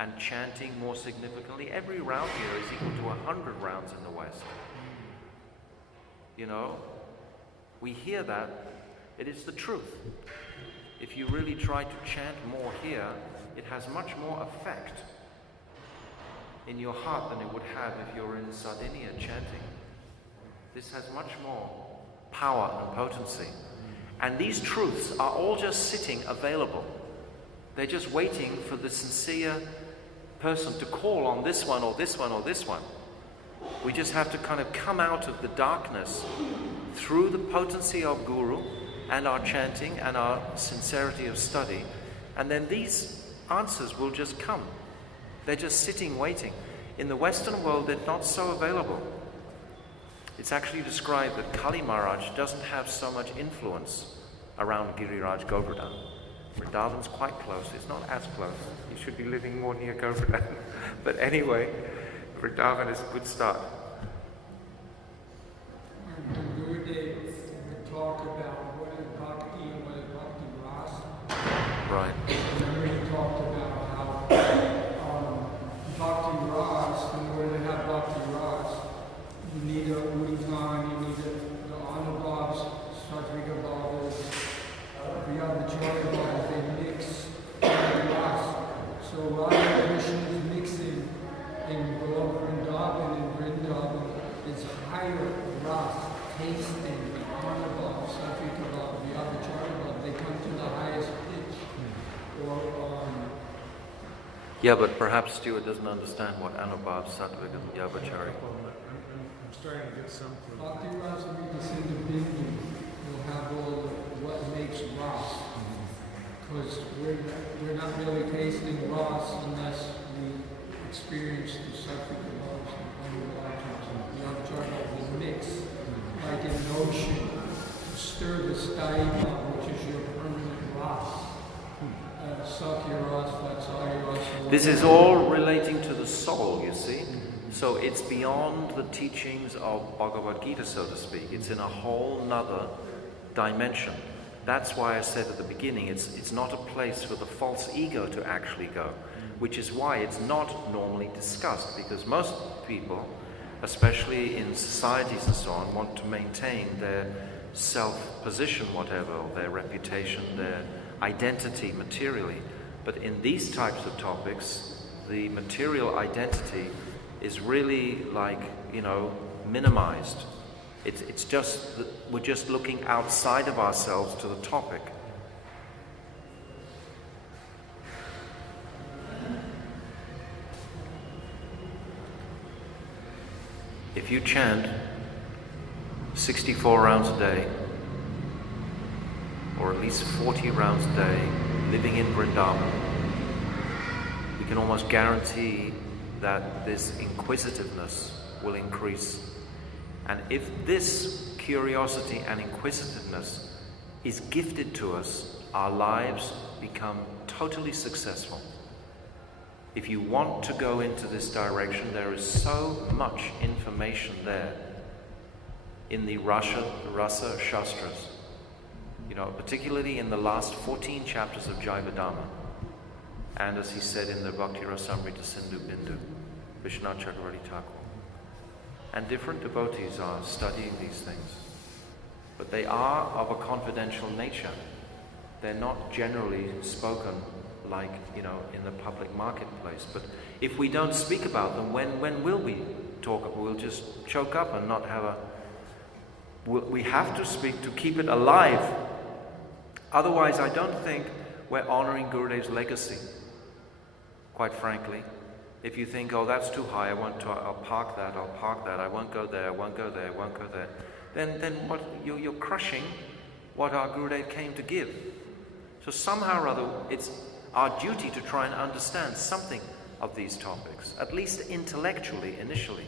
and chanting more significantly. Every round here is equal to 100 rounds in the West. We hear that. It is the truth. If you really try to chant more here, it has much more effect in your heart than it would have if you're in Sardinia chanting. This has much more power and potency. And these truths are all just sitting available. They're just waiting for the sincere person to call on this one or this one or this one. We just have to kind of come out of the darkness through the potency of Guru and our chanting and our sincerity of study, and then these answers will just come. They're just sitting, waiting. In the Western world, they're not so available. It's actually described that Kali Maharaj doesn't have so much influence around Giriraj Govardhan. Vrindavan's quite close. It's not as close. You should be living more near Govardhan. But anyway, Vrindavan is a good start. When Gurudev would talk about what is bhakti and what is bhakti ras, Right. remember he talked about how bhakti ras, in order to have bhakti ras, you need a udhan, you need the anubhavs, satvika bhavas, the other joy bhavas, they mix ras. So Radha Krishna is mixing in Vrindavan and Vrindavan is higher ras, tasting the anubhav, satvika bhava, the other joy bhavas, they come to the highest pitch. Yeah, but perhaps Stuart doesn't understand what Anubhav, Sattvic, and Yavachari. I'm starting to get some clue. Bhakti Rasa Vikas in the Bindu will have all what makes ras. Because we're not really tasting ras unless we experience the sattvic bhavas and the other charna will mix like an ocean to stir the staiva, which is your permanent ras. Sakya ras, Vatsaya ras. This is all relating to the soul, you see. So it's beyond the teachings of Bhagavad Gita, so to speak. It's in a whole nother dimension. That's why I said at the beginning, it's not a place for the false ego to actually go, which is why it's not normally discussed, because most people, especially in societies and so on, want to maintain their self-position, whatever, or their reputation, their identity materially. But in these types of topics, the material identity is really like, minimized. It's just that we're just looking outside of ourselves to the topic. If you chant 64 rounds a day, or at least 40 rounds a day, living in Vrindavan, we can almost guarantee that this inquisitiveness will increase. And if this curiosity and inquisitiveness is gifted to us, our lives become totally successful. If you want to go into this direction, there is so much information there in the Rasa Shastras. Particularly in the last 14 chapters of Jayavadama, and as he said in the Bhakti Rasamrita Sindhu Bindu, Vishwanath Chakravarti Thakur. And different devotees are studying these things. But they are of a confidential nature. They're not generally spoken like, in the public marketplace. But if we don't speak about them, when will we talk? We'll just choke up and not have we have to speak to keep it alive. Otherwise, I don't think we're honoring Gurudev's legacy, quite frankly. If you think, oh, that's too high, I'll park that, I won't go there, then what? You're crushing what our Gurudev came to give. So somehow or other, it's our duty to try and understand something of these topics, at least intellectually, initially.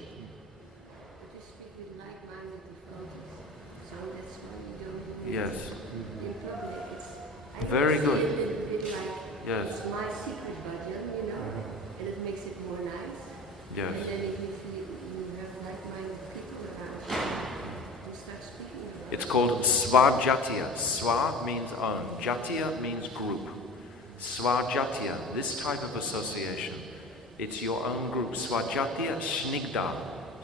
Yes. Very good. Yes. It's my secret bhajan, and it makes it more nice. Yes. And then if you have like-minded people around, you start speaking about it. It's called Svajatiya. Swa means own. Jatiya means group. Svajatiya, this type of association, it's your own group. Svajatiya Snigdha.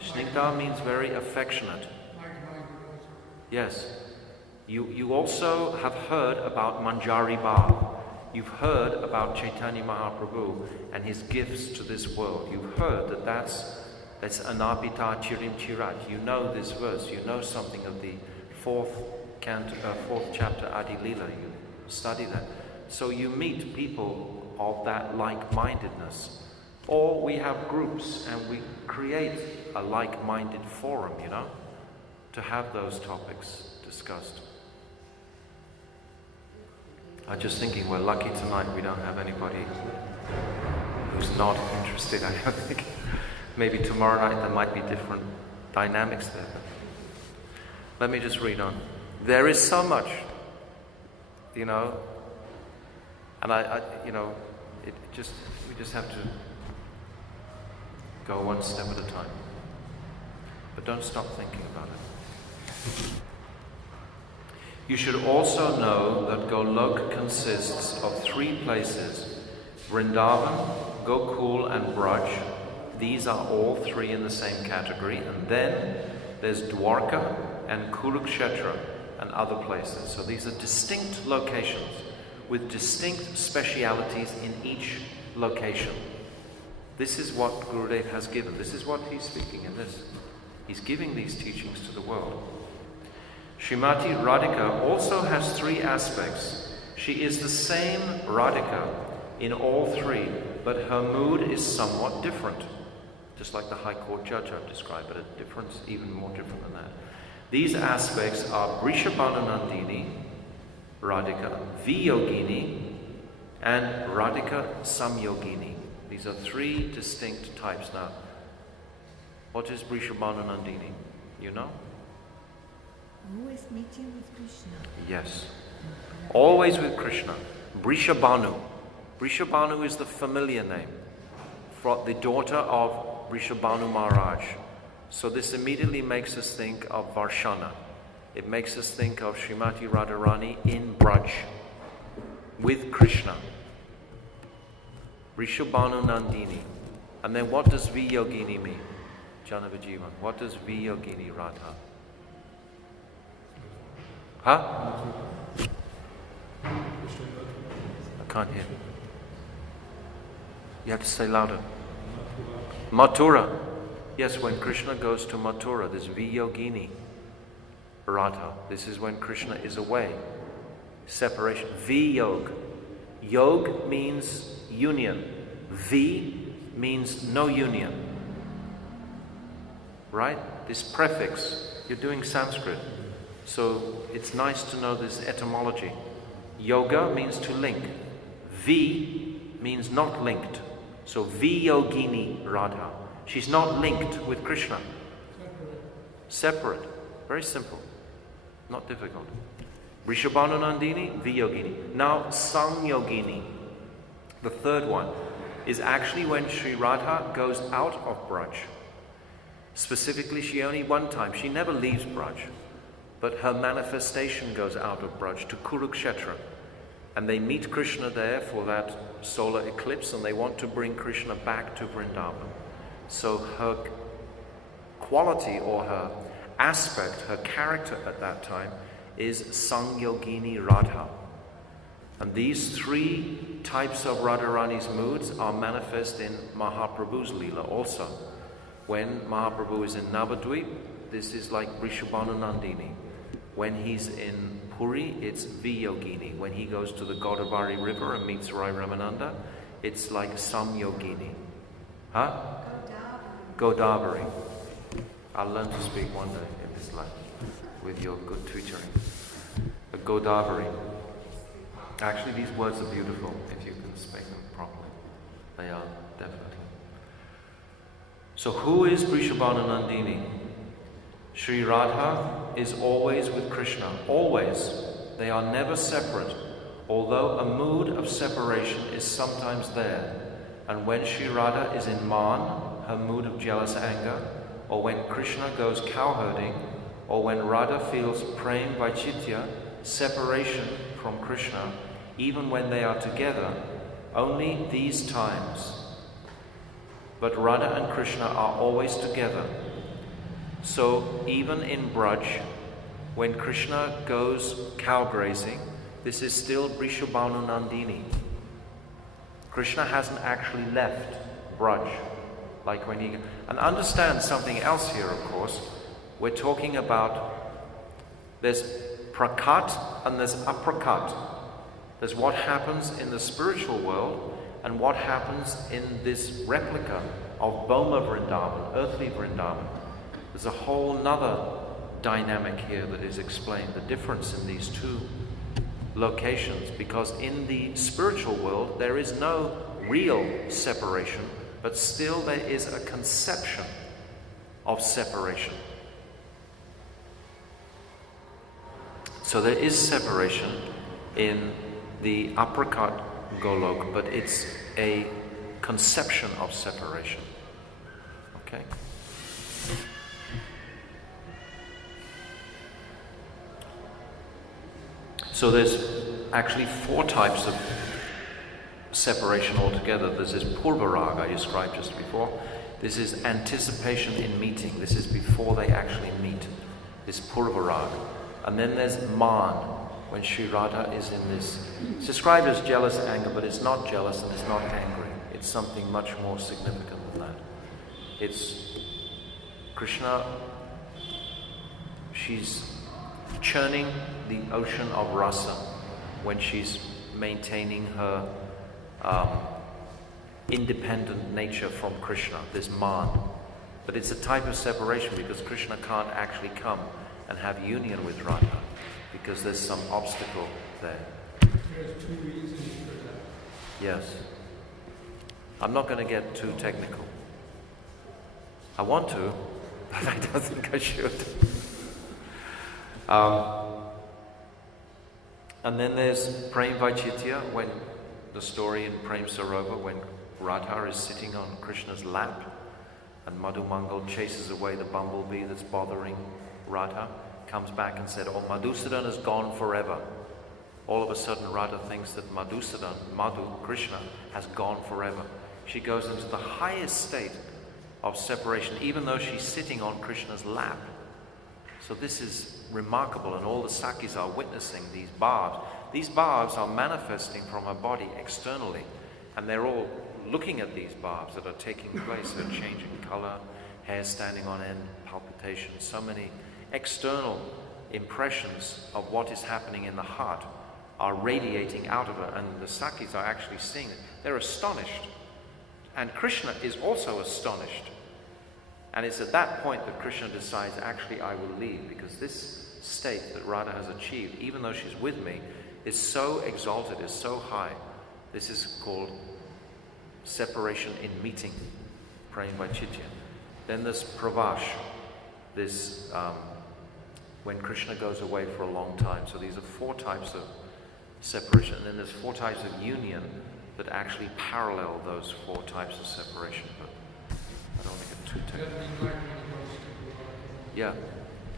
Snigdha means very affectionate. Yes. You also have heard about Manjari Bhav. You've heard about Chaitanya Mahaprabhu and his gifts to this world. You've heard that's Anapita Chirim Chirat. You know this verse. You know something of the fourth chapter Adi Lila. You study that. So you meet people of that like-mindedness. Or we have groups and we create a like-minded forum, to have those topics discussed. I'm just thinking we're lucky tonight we don't have anybody who's not interested. I don't think. Maybe tomorrow night there might be different dynamics there. But let me just read on. There is so much, and we just have to go one step at a time. But don't stop thinking about it. You should also know that Golok consists of 3 places: Vrindavan, Gokul and Braj. These are all 3 in the same category. And then there's Dwarka and Kurukshetra and other places. So these are distinct locations with distinct specialities in each location. This is what Gurudev has given. This is what he's speaking in this. He's giving these teachings to the world. Srimati Radhika also has 3 aspects. She is the same Radhika in all 3, but her mood is somewhat different. Just like the High Court judge I've described, but a difference even more different than that. These aspects are Vrishabhanu Nandini, Radhika, Viyogini, and Radhika Samyogini. These are 3 distinct types. Now, what is Vrishabhanu Nandini? You know? Always meeting with Krishna. Yes. Always with Krishna. Vrishabhanu. Vrishabhanu is the familiar name for the daughter of Vrishabhanu Maharaj. So this immediately makes us think of Varshana. It makes us think of Srimati Radharani in Braj with Krishna. Vrishabhanu Nandini. And then what does Viyogini mean? Janavajivan. What does Viyogini Radha? Huh? I can't hear. You have to say louder. Mathura. Yes, when Krishna goes to Mathura, there's Viyogini Radha. This is when Krishna is away. Separation. Viyog. Yog means union. V means no union. Right? This prefix, you're doing Sanskrit. So it's nice to know this etymology. Yoga means to link. V means not linked. So Viyogini Radha. She's not linked with Krishna. Separate. Very simple. Not difficult. Vrishabhanu Nandini, Viyogini. Now Samyogini, the third one, is actually when Sri Radha goes out of Braj. Specifically, she only one time, she never leaves Braj, but her manifestation goes out of Braj to Kurukshetra. And they meet Krishna there for that solar eclipse, and they want to bring Krishna back to Vrindavan. So her quality or her aspect, her character at that time is Sangyogini Radha. And these 3 types of Radharani's moods are manifest in Mahaprabhu's Leela also. When Mahaprabhu is in Navadvip, this is like Vrishabhanu Nandini. When he's in Puri, it's Viyogini. When he goes to the Godavari River and meets Rai Ramananda, it's like Samyogini. Huh? Godavari. I'll learn to speak one day in this life with your good tutoring. A Godavari. Actually, these words are beautiful if you can speak them properly. They are, definitely. So who is Vrishabhanu Nandini? Sri Radha is always with Krishna. Always. They are never separate. Although a mood of separation is sometimes there. And when Sri Radha is in Man, her mood of jealous anger, or when Krishna goes cowherding, or when Radha feels prem vaititya, separation from Krishna, even when they are together, only these times. But Radha and Krishna are always together. So even in Braj, when Krishna goes cow grazing, this is still Vrishabhanu Nandini. Krishna hasn't actually left Braj. Like when he... And understand something else here, of course. We're talking about... There's prakat and there's aprakat. There's what happens in the spiritual world and what happens in this replica of Boma Vrindavan, earthly Vrindavan. There's a whole nother dynamic here that is explained, the difference in these two locations, because in the spiritual world there is no real separation, but still there is a conception of separation. So there is separation in the apricot Golok, but it's a conception of separation. Okay? So there's actually 4 types of separation altogether. There's this purvaraga I described just before. This is anticipation in meeting. This is before they actually meet. This purvaraga. And then there's man, when Sri Radha is in this. It's described as jealous anger, but it's not jealous and it's not angry. It's something much more significant than that. It's Krishna, she's churning the ocean of rasa when she's maintaining her independent nature from Krishna, this man. But it's a type of separation because Krishna can't actually come and have union with Radha because there's some obstacle there. There's 2 reasons for that. Yes. I'm not going to get too technical. I want to, but I don't think I should. And then there's Prem Vaichitya, when the story in Prem Sarovar, when Radha is sitting on Krishna's lap and Madhumangal chases away the bumblebee that's bothering Radha, comes back and said, "Oh, Madhusudan is gone forever." All of a sudden Radha thinks that Madhu, Krishna, has gone forever. She goes into the highest state of separation, even though she's sitting on Krishna's lap. So this is remarkable, and all the Sakis are witnessing these bhavs. These bhavs are manifesting from her body externally, and they're all looking at these bhavs that are taking place. They're changing color, hair standing on end, palpitations, so many external impressions of what is happening in the heart are radiating out of her, and the Sakis are actually seeing it. They're astonished. And Krishna is also astonished. And it's at that point that Krishna decides, actually, I will leave, because this state that Radha has achieved, even though she's with me, is so exalted, is so high. This is called separation in meeting, praying by Chitya. Then there's Pravash, this when Krishna goes away for a long time. So these are 4 types of separation. And then there's 4 types of union that actually parallel those 4 types of separation. But I don't want to get too technical. Yeah,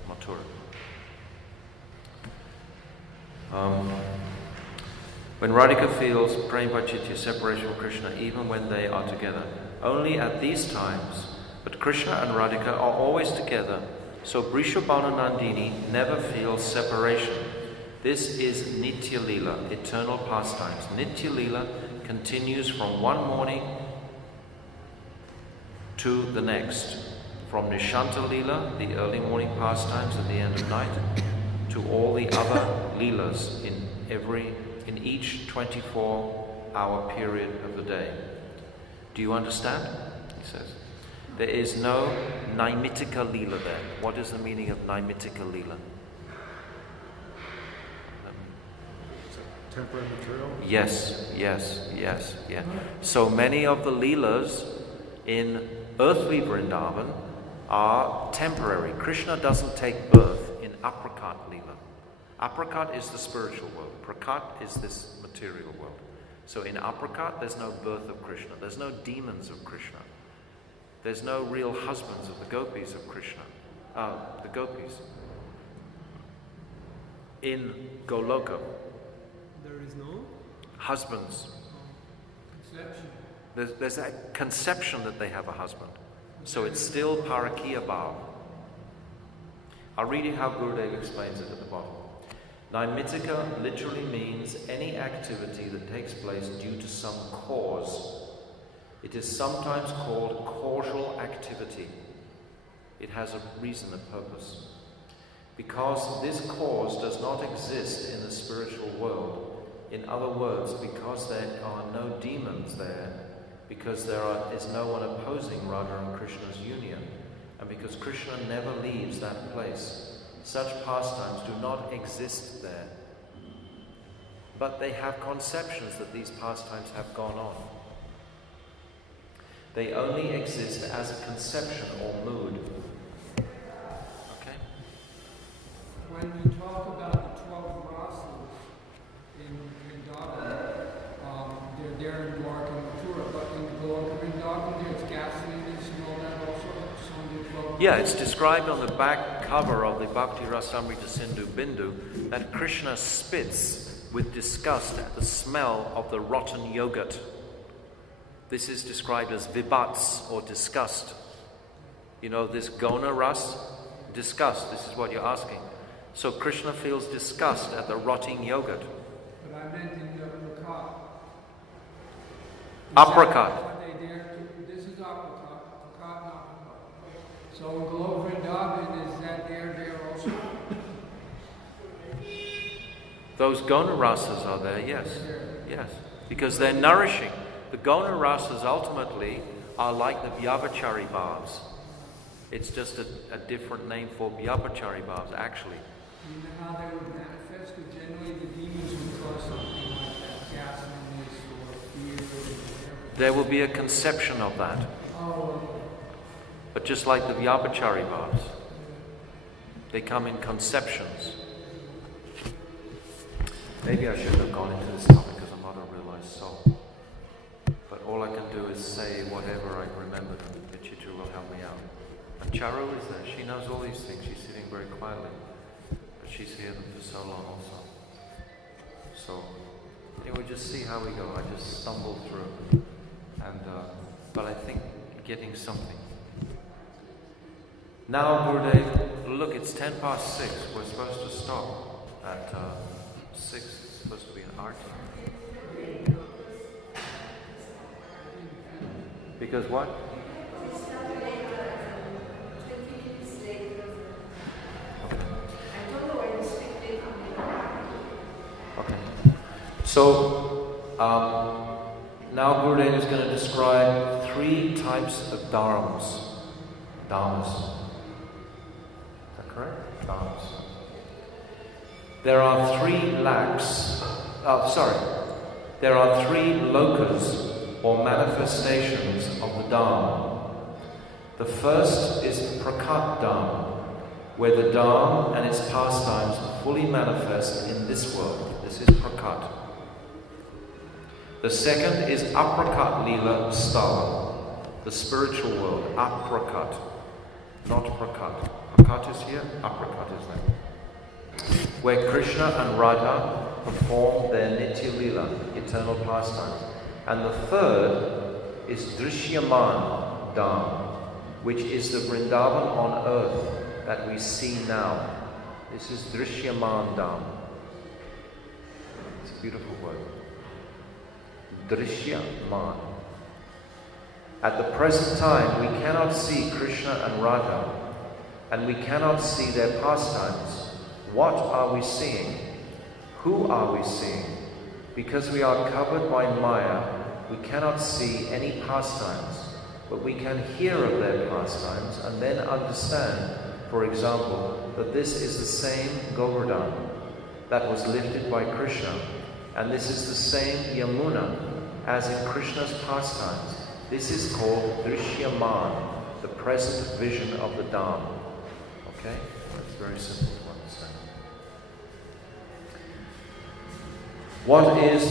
Mathura. When Radhika feels Prem Vaichitya, separation from Krishna, even when they are together, only at these times, but Krishna and Radhika are always together, so Vrishabhana Nandini never feels separation. This is Nitya Leela, eternal pastimes. Nitya Leela continues from one morning to the next. From Nishanta Leela, the early morning pastimes at the end of night, to all the other Leelas in each 24-hour period of the day. Do you understand? He says. There is no Naimitika Leela there. What is the meaning of Naimitika Leela? Temporary material? Yes. So many of the Leelas in earthly Vrindavan are temporary. Krishna doesn't take birth in Aprakat Leela. Aprakat is the spiritual world. Prakat is this material world. So in Aprakat, there's no birth of Krishna. There's no demons of Krishna. There's no real husbands of the gopis of Krishna. The gopis. In Goloka, There is no husbands. Conception. There's a conception that they have a husband. So it's still Parakiya Bhav. I'll read you how Gurudev explains it at the bottom. Naimitika literally means any activity that takes place due to some cause. It is sometimes called causal activity. It has a reason, a purpose. Because this cause does not exist in the spiritual world. In other words, because there are no demons there, because there is no one opposing Radha and Krishna's union, and because Krishna never leaves that place. Such pastimes do not exist there. But they have conceptions that these pastimes have gone on. They only exist as a conception or mood. Okay? When you talk about the 12 rasas in Vrindavan, they're there in Dwarka and Mathura, but in the Goloka Vrindavan, there's gasoline and all that also. Yeah, it's described on the back cover of the Bhakti Rasamrita Sindhu Bindu that Krishna spits with disgust at the smell of the rotten yogurt. This is described as vibhats or disgust. You know, this gona ras, disgust, this is what you're asking. So Krishna feels disgust at the rotting yogurt. But I meant in the prakat. Apricot. Are they there too? This is apricot, prakat and apricot. So in Goloka Vrindavan, is that there also? Those gona rasas are there, yes. Yes. Because they're nourishing. The gona rasas ultimately are like the vyabhachari bhavs. It's just a different name for vyabhachari bhavs, actually. Do you know how they would manifest? Because generally the demons would cause something like that, gasoliness or fear or whatever. There will be a conception of that. Oh, But just like the vyabhachari bhavs, they come in conceptions. Maybe I shouldn't have gone into this topic because I'm not a realized soul. But all I can do is say whatever I remember. Vichitu will help me out. And Charu is there. She knows all these things. She's sitting very quietly. But she's here for so long also. So, anyway, just see how we go. I just stumbled through. And, but I think getting something. Now, Gurudev, look, it's 6:10. We're supposed to stop at 6. It's supposed to be an arti. Because what? Okay. So, now Gurudev is going to describe 3 types of dharmas. Dharmas. Is that correct? Dharmas. There are 3 laks. There are 3 lokas or manifestations of the Dharma. The first is Prakat Dharma, where the Dharma and its pastimes fully manifest in this world. This is Prakat. The second is Aprakat Lila Sthala, the spiritual world, Aprakat, not Prakat. Prakat is here, Aprakat is there. Where Krishna and Radha perform their Nitya Lila, eternal pastimes. And the third is Drishyaman Dham, which is the Vrindavan on earth that we see now. This is Drishyaman Dham. It's a beautiful word. Drishyaman. At the present time, we cannot see Krishna and Radha, and we cannot see their pastimes. What are we seeing? Who are we seeing? Because we are covered by Maya, we cannot see any pastimes, but we can hear of their pastimes and then understand, for example, that this is the same Govardhan that was lifted by Krishna, and this is the same Yamuna as in Krishna's pastimes. This is called Drishyaman, the present vision of the Dham. Okay? That's very simple to understand. What is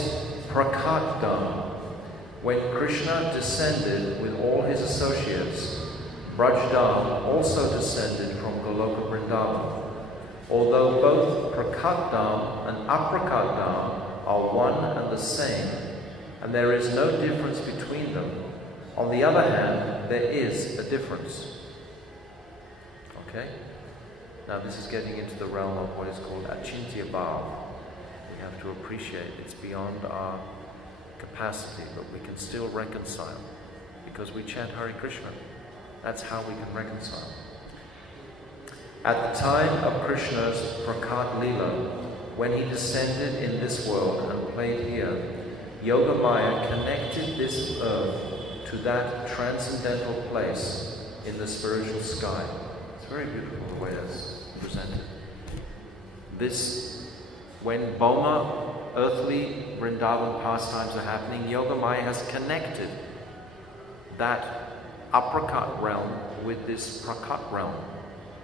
Prakat Dham? When Krishna descended with all his associates, Braj Dham also descended from Goloka Vrindavan. Although both Prakat Dham and Aprakat Dham are one and the same, and there is no difference between them, on the other hand, there is a difference. Okay? Now this is getting into the realm of what is called Achintya Bhav. We have to appreciate it's beyond our capacity, but we can still reconcile because we chant Hare Krishna. That's how we can reconcile. At the time of Krishna's Prakat Lila, when he descended in this world and played here, Yoga Maya connected this earth to that transcendental place in the spiritual sky. It's very beautiful the way it's presented. When Boma, earthly Vrindavan pastimes are happening, Yogamaya has connected that aprakat realm with this prakat realm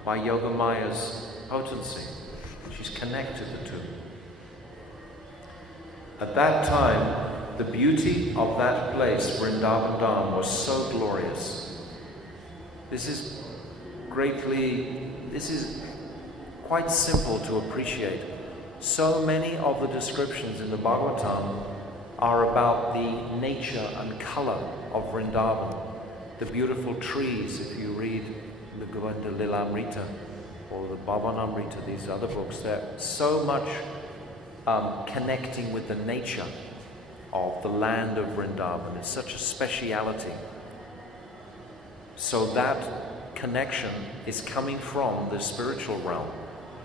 by Yogamaya's potency. She's connected the two. At that time, the beauty of that place, Vrindavan Dham, was so glorious. This is quite simple to appreciate. So many of the descriptions in the Bhagavatam are about the nature and color of Vrindavan. The beautiful trees, if you read the Govinda Lilamrita or the Bhavanamrita, these other books, they're so much connecting with the nature of the land of Vrindavan. It's such a speciality. So that connection is coming from the spiritual realm.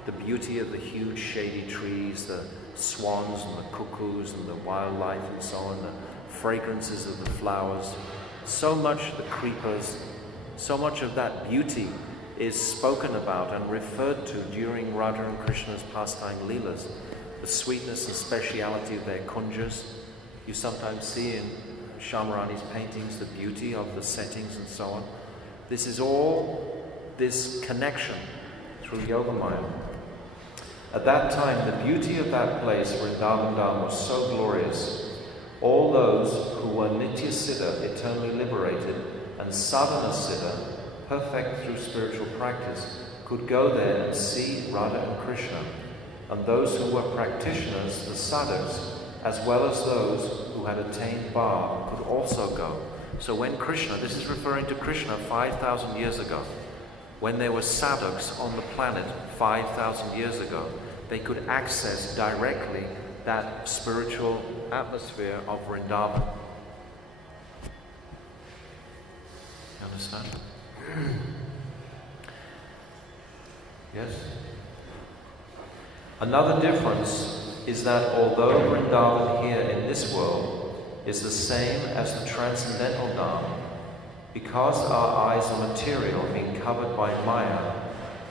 The beauty of the huge shady trees, the swans and the cuckoos and the wildlife and so on, the fragrances of the flowers, so much the creepers, so much of that beauty is spoken about and referred to during Radha and Krishna's pastime Leelas. The sweetness and speciality of their kunjas. You sometimes see in Shamarani's paintings the beauty of the settings and so on. This is all this connection through Yogamaya. At that time, the beauty of that place, Vrindavan Dham, was so glorious. All those who were Nitya Siddha, eternally liberated, and Sadhana Siddha, perfect through spiritual practice, could go there and see Radha and Krishna. And those who were practitioners, the sadhaks, as well as those who had attained bhav, could also go. So when Krishna, this is referring to Krishna 5,000 years ago, when there were sadhaks on the planet 5,000 years ago, they could access directly that spiritual atmosphere of Vrindavan. You understand? Yes? Another difference is that although Vrindavan here in this world is the same as the transcendental Dham, because our eyes are material, being covered by Maya,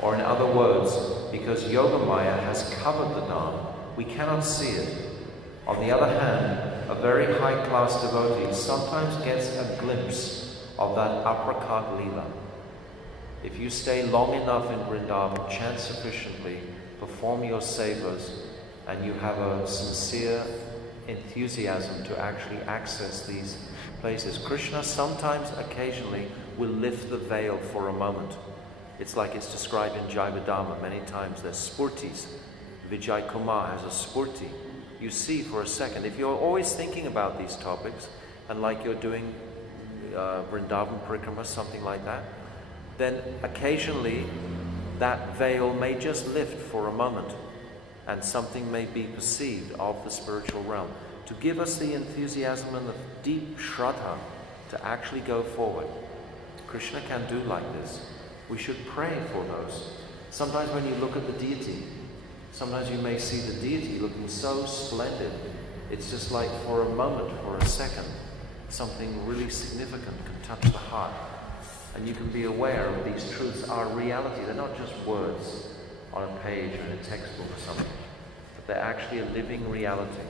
or in other words, because Yogamaya has covered the Dham, we cannot see it. On the other hand, a very high-class devotee sometimes gets a glimpse of that aprakat lila. If you stay long enough in Vrindavan, chant sufficiently, perform your sevas, and you have a sincere enthusiasm to actually access these places. Krishna sometimes, occasionally, will lift the veil for a moment. It's like it's described in Jaivadhamma many times. There's spurtis. Vijay Kumar has a spurti. You see for a second. If you're always thinking about these topics, and like you're doing Vrindavan Parikrama, something like that, then occasionally that veil may just lift for a moment, and something may be perceived of the spiritual realm, to give us the enthusiasm and the deep shraddha to actually go forward. Krishna can do like this. We should pray for those. Sometimes when you look at the deity, sometimes you may see the deity looking so splendid. It's just like for a moment, for a second, something really significant can touch the heart. And you can be aware of these truths are reality. They're not just words on a page or in a textbook or something, but they're actually a living reality.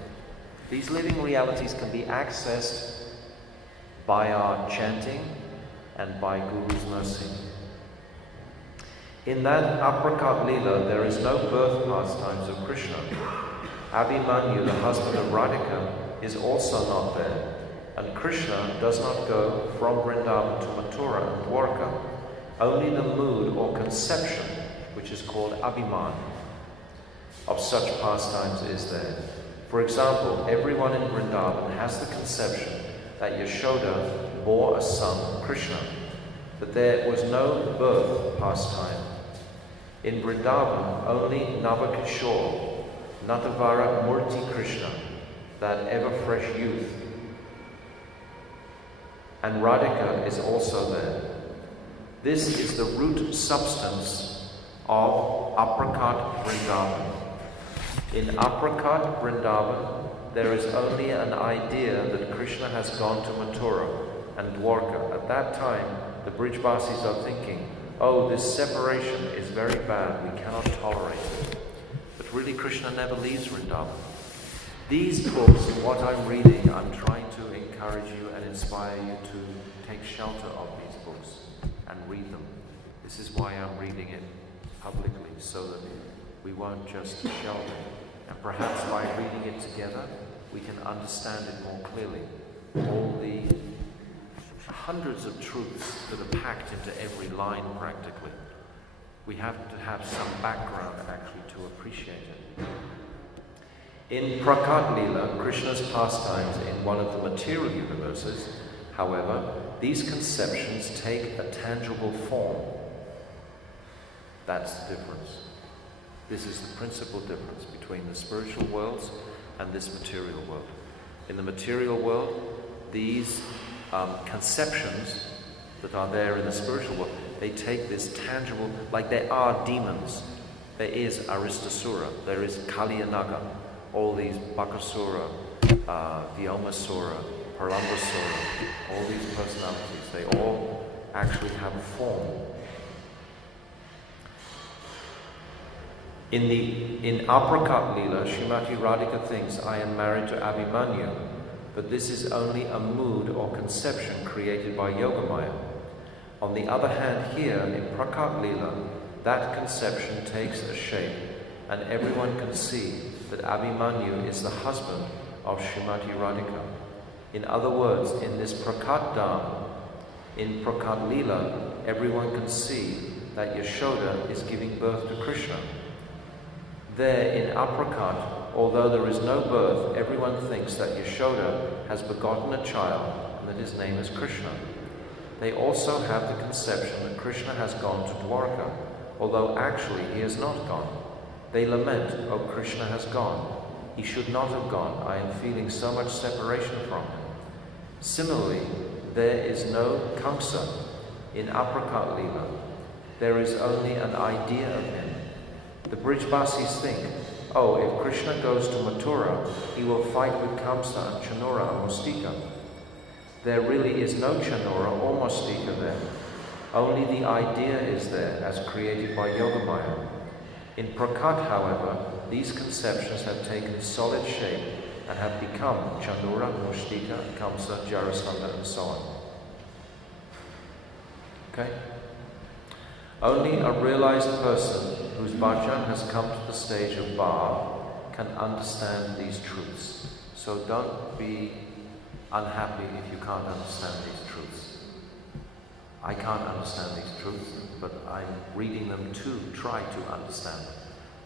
These living realities can be accessed by our chanting and by Guru's mercy. In that aprakat lila, there is no birth pastimes of Krishna. Abhimanyu, the husband of Radhika, is also not there. And Krishna does not go from Vrindavan to Mathura and Dwarka. Only the mood or conception, which is called Abhiman, of such pastimes is there. For example, everyone in Vrindavan has the conception that Yashoda bore a son, Krishna, but there was no birth pastime. In Vrindavan, only Navakishore, Natavara Murti Krishna, that ever-fresh youth, and Radhika is also there. This is the root substance of aprakat Vrindavan. In aprakat Vrindavan, there is only an idea that Krishna has gone to Mathura and Dwarka. At that time, the Brijvasis are thinking, oh, this separation is very bad, we cannot tolerate it. But But really Krishna never leaves Vrindavan. These books, what I'm reading, I'm trying to encourage you and inspire you to take shelter of these books and read them. This is why I'm reading it publicly, so that we won't just shelve it. And perhaps by reading it together, we can understand it more clearly. All the hundreds of truths that are packed into every line practically. We have to have some background actually to appreciate it. In Prakat Lila, Krishna's pastimes in one of the material universes, however, these conceptions take a tangible form. That's the difference. This is the principal difference between the spiritual worlds and this material world. In the material world, these conceptions that are there in the spiritual world, they take this tangible, like there are demons. There is Aristasura, there is Kalyanaga, all these Bakasura, Vyomasura, Parambasura, all these personalities, they all actually have a form. In Aprakat Lila, Srimati Radhika thinks, I am married to Abhimanyu, but this is only a mood or conception created by Yogamaya. On the other hand, here in Prakat Lila, that conception takes a shape, and everyone can see that Abhimanyu is the husband of Srimati Radhika. In other words, in this Prakat Dham, in Prakat Lila, everyone can see that Yashoda is giving birth to Krishna. There in Aprakat, although there is no birth, everyone thinks that Yashoda has begotten a child and that his name is Krishna. They also have the conception that Krishna has gone to Dwarka, although actually he has not gone. They lament, oh, Krishna has gone. He should not have gone. I am feeling so much separation from him. Similarly, there is no Kamsa in Aprakat Lila. There is only an idea of him. The Brijbasis think, oh, if Krishna goes to Mathura, he will fight with Kamsa and Chanura and Mustika. There really is no Chanura or Mustika there. Only the idea is there as created by Yogamaya. In Prakat, however, these conceptions have taken solid shape and have become Chanura, Mustika, Kamsa, Jarasandha, and so on. Okay? Only a realized person whose bhajan has come to the stage of bhav can understand these truths. So don't be unhappy if you can't understand these truths. I can't understand these truths, but I'm reading them to try to understand them.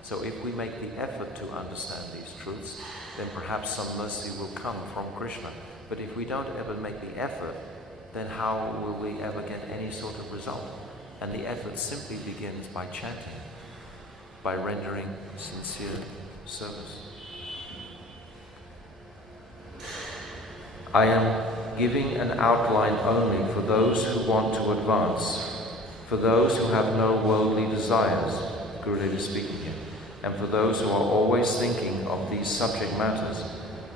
So if we make the effort to understand these truths, then perhaps some mercy will come from Krishna. But if we don't ever make the effort, then how will we ever get any sort of result? And the effort simply begins by chanting, by rendering sincere service. I am giving an outline only for those who want to advance, for those who have no worldly desires, Gurudev is speaking here, and for those who are always thinking of these subject matters.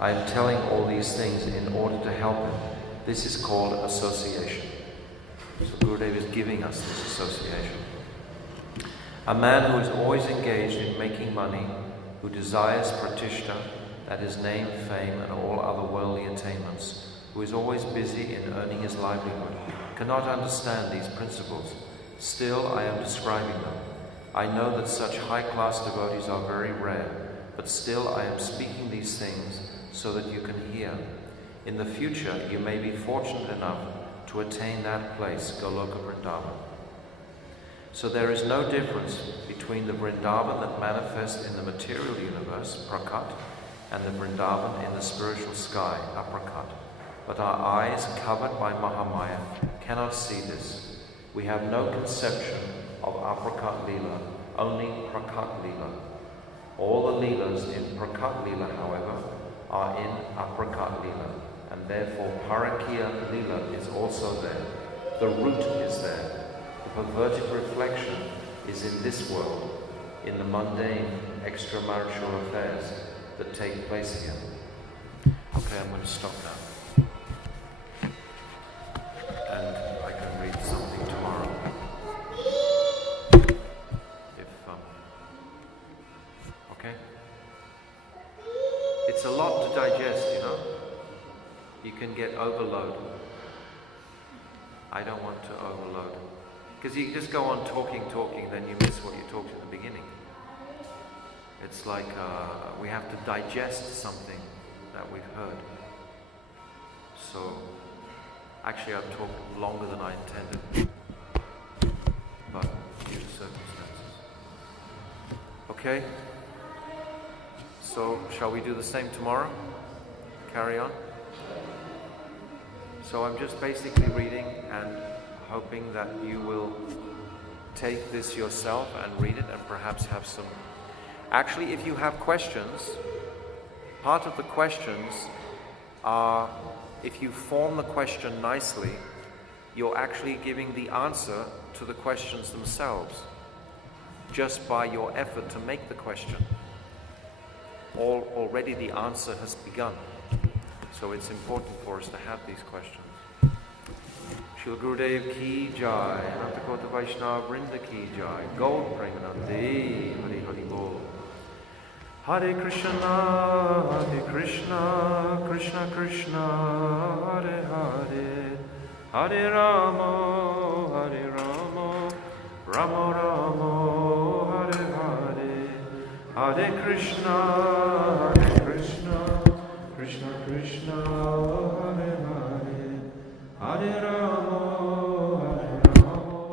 I am telling all these things in order to help him. This is called association. So Gurudev is giving us this association. A man who is always engaged in making money, who desires pratishta, that is name, fame, and all other worldly attainments, who is always busy in earning his livelihood, cannot understand these principles. Still, I am describing them. I know that such high-class devotees are very rare, but still I am speaking these things so that you can hear. In the future, you may be fortunate enough to attain that place, Goloka Vrindavan. So there is no difference between the Vrindavan that manifests in the material universe, Prakat, and the Vrindavan in the spiritual sky, Aprakat. But our eyes, covered by Mahamaya, cannot see this. We have no conception of Aprakat Lila, only Prakat Lila. All the Leelas in Prakat Lila, however, are in Aprakat Lila, and therefore Parakiya Lila is also there. The root is there. The perverted reflection is in this world, in the mundane extramarital affairs that take place here. Okay, I'm going to stop now. And I can read something tomorrow. If, okay? a lot to digest, you know. You can get overload. I don't want to overload. Because you just go on talking, then you miss what you talked at the beginning. It's like we have to digest something that we've heard. So, actually I've talked longer than I intended, but due to circumstances. Okay? So, shall we do the same tomorrow? Carry on? So I'm just basically reading and hoping that you will take this yourself and read it and perhaps have some... Actually, if you have questions, part of the questions are, if you form the question nicely, you're actually giving the answer to the questions themselves, just by your effort to make the question. Already the answer has begun. So it's important for us to have these questions. Srila Gurudev ki jai, Anantakota Vaishnava Vrinda ki jai, Gold Premanande, Hari Hari Bol. Hare Krishna, Krishna Krishna, Hare Hare, Hare Rama, Rama Rama, Hare Hare, Hare Krishna, Krishna Krishna, Hare Hare, Hare Rama.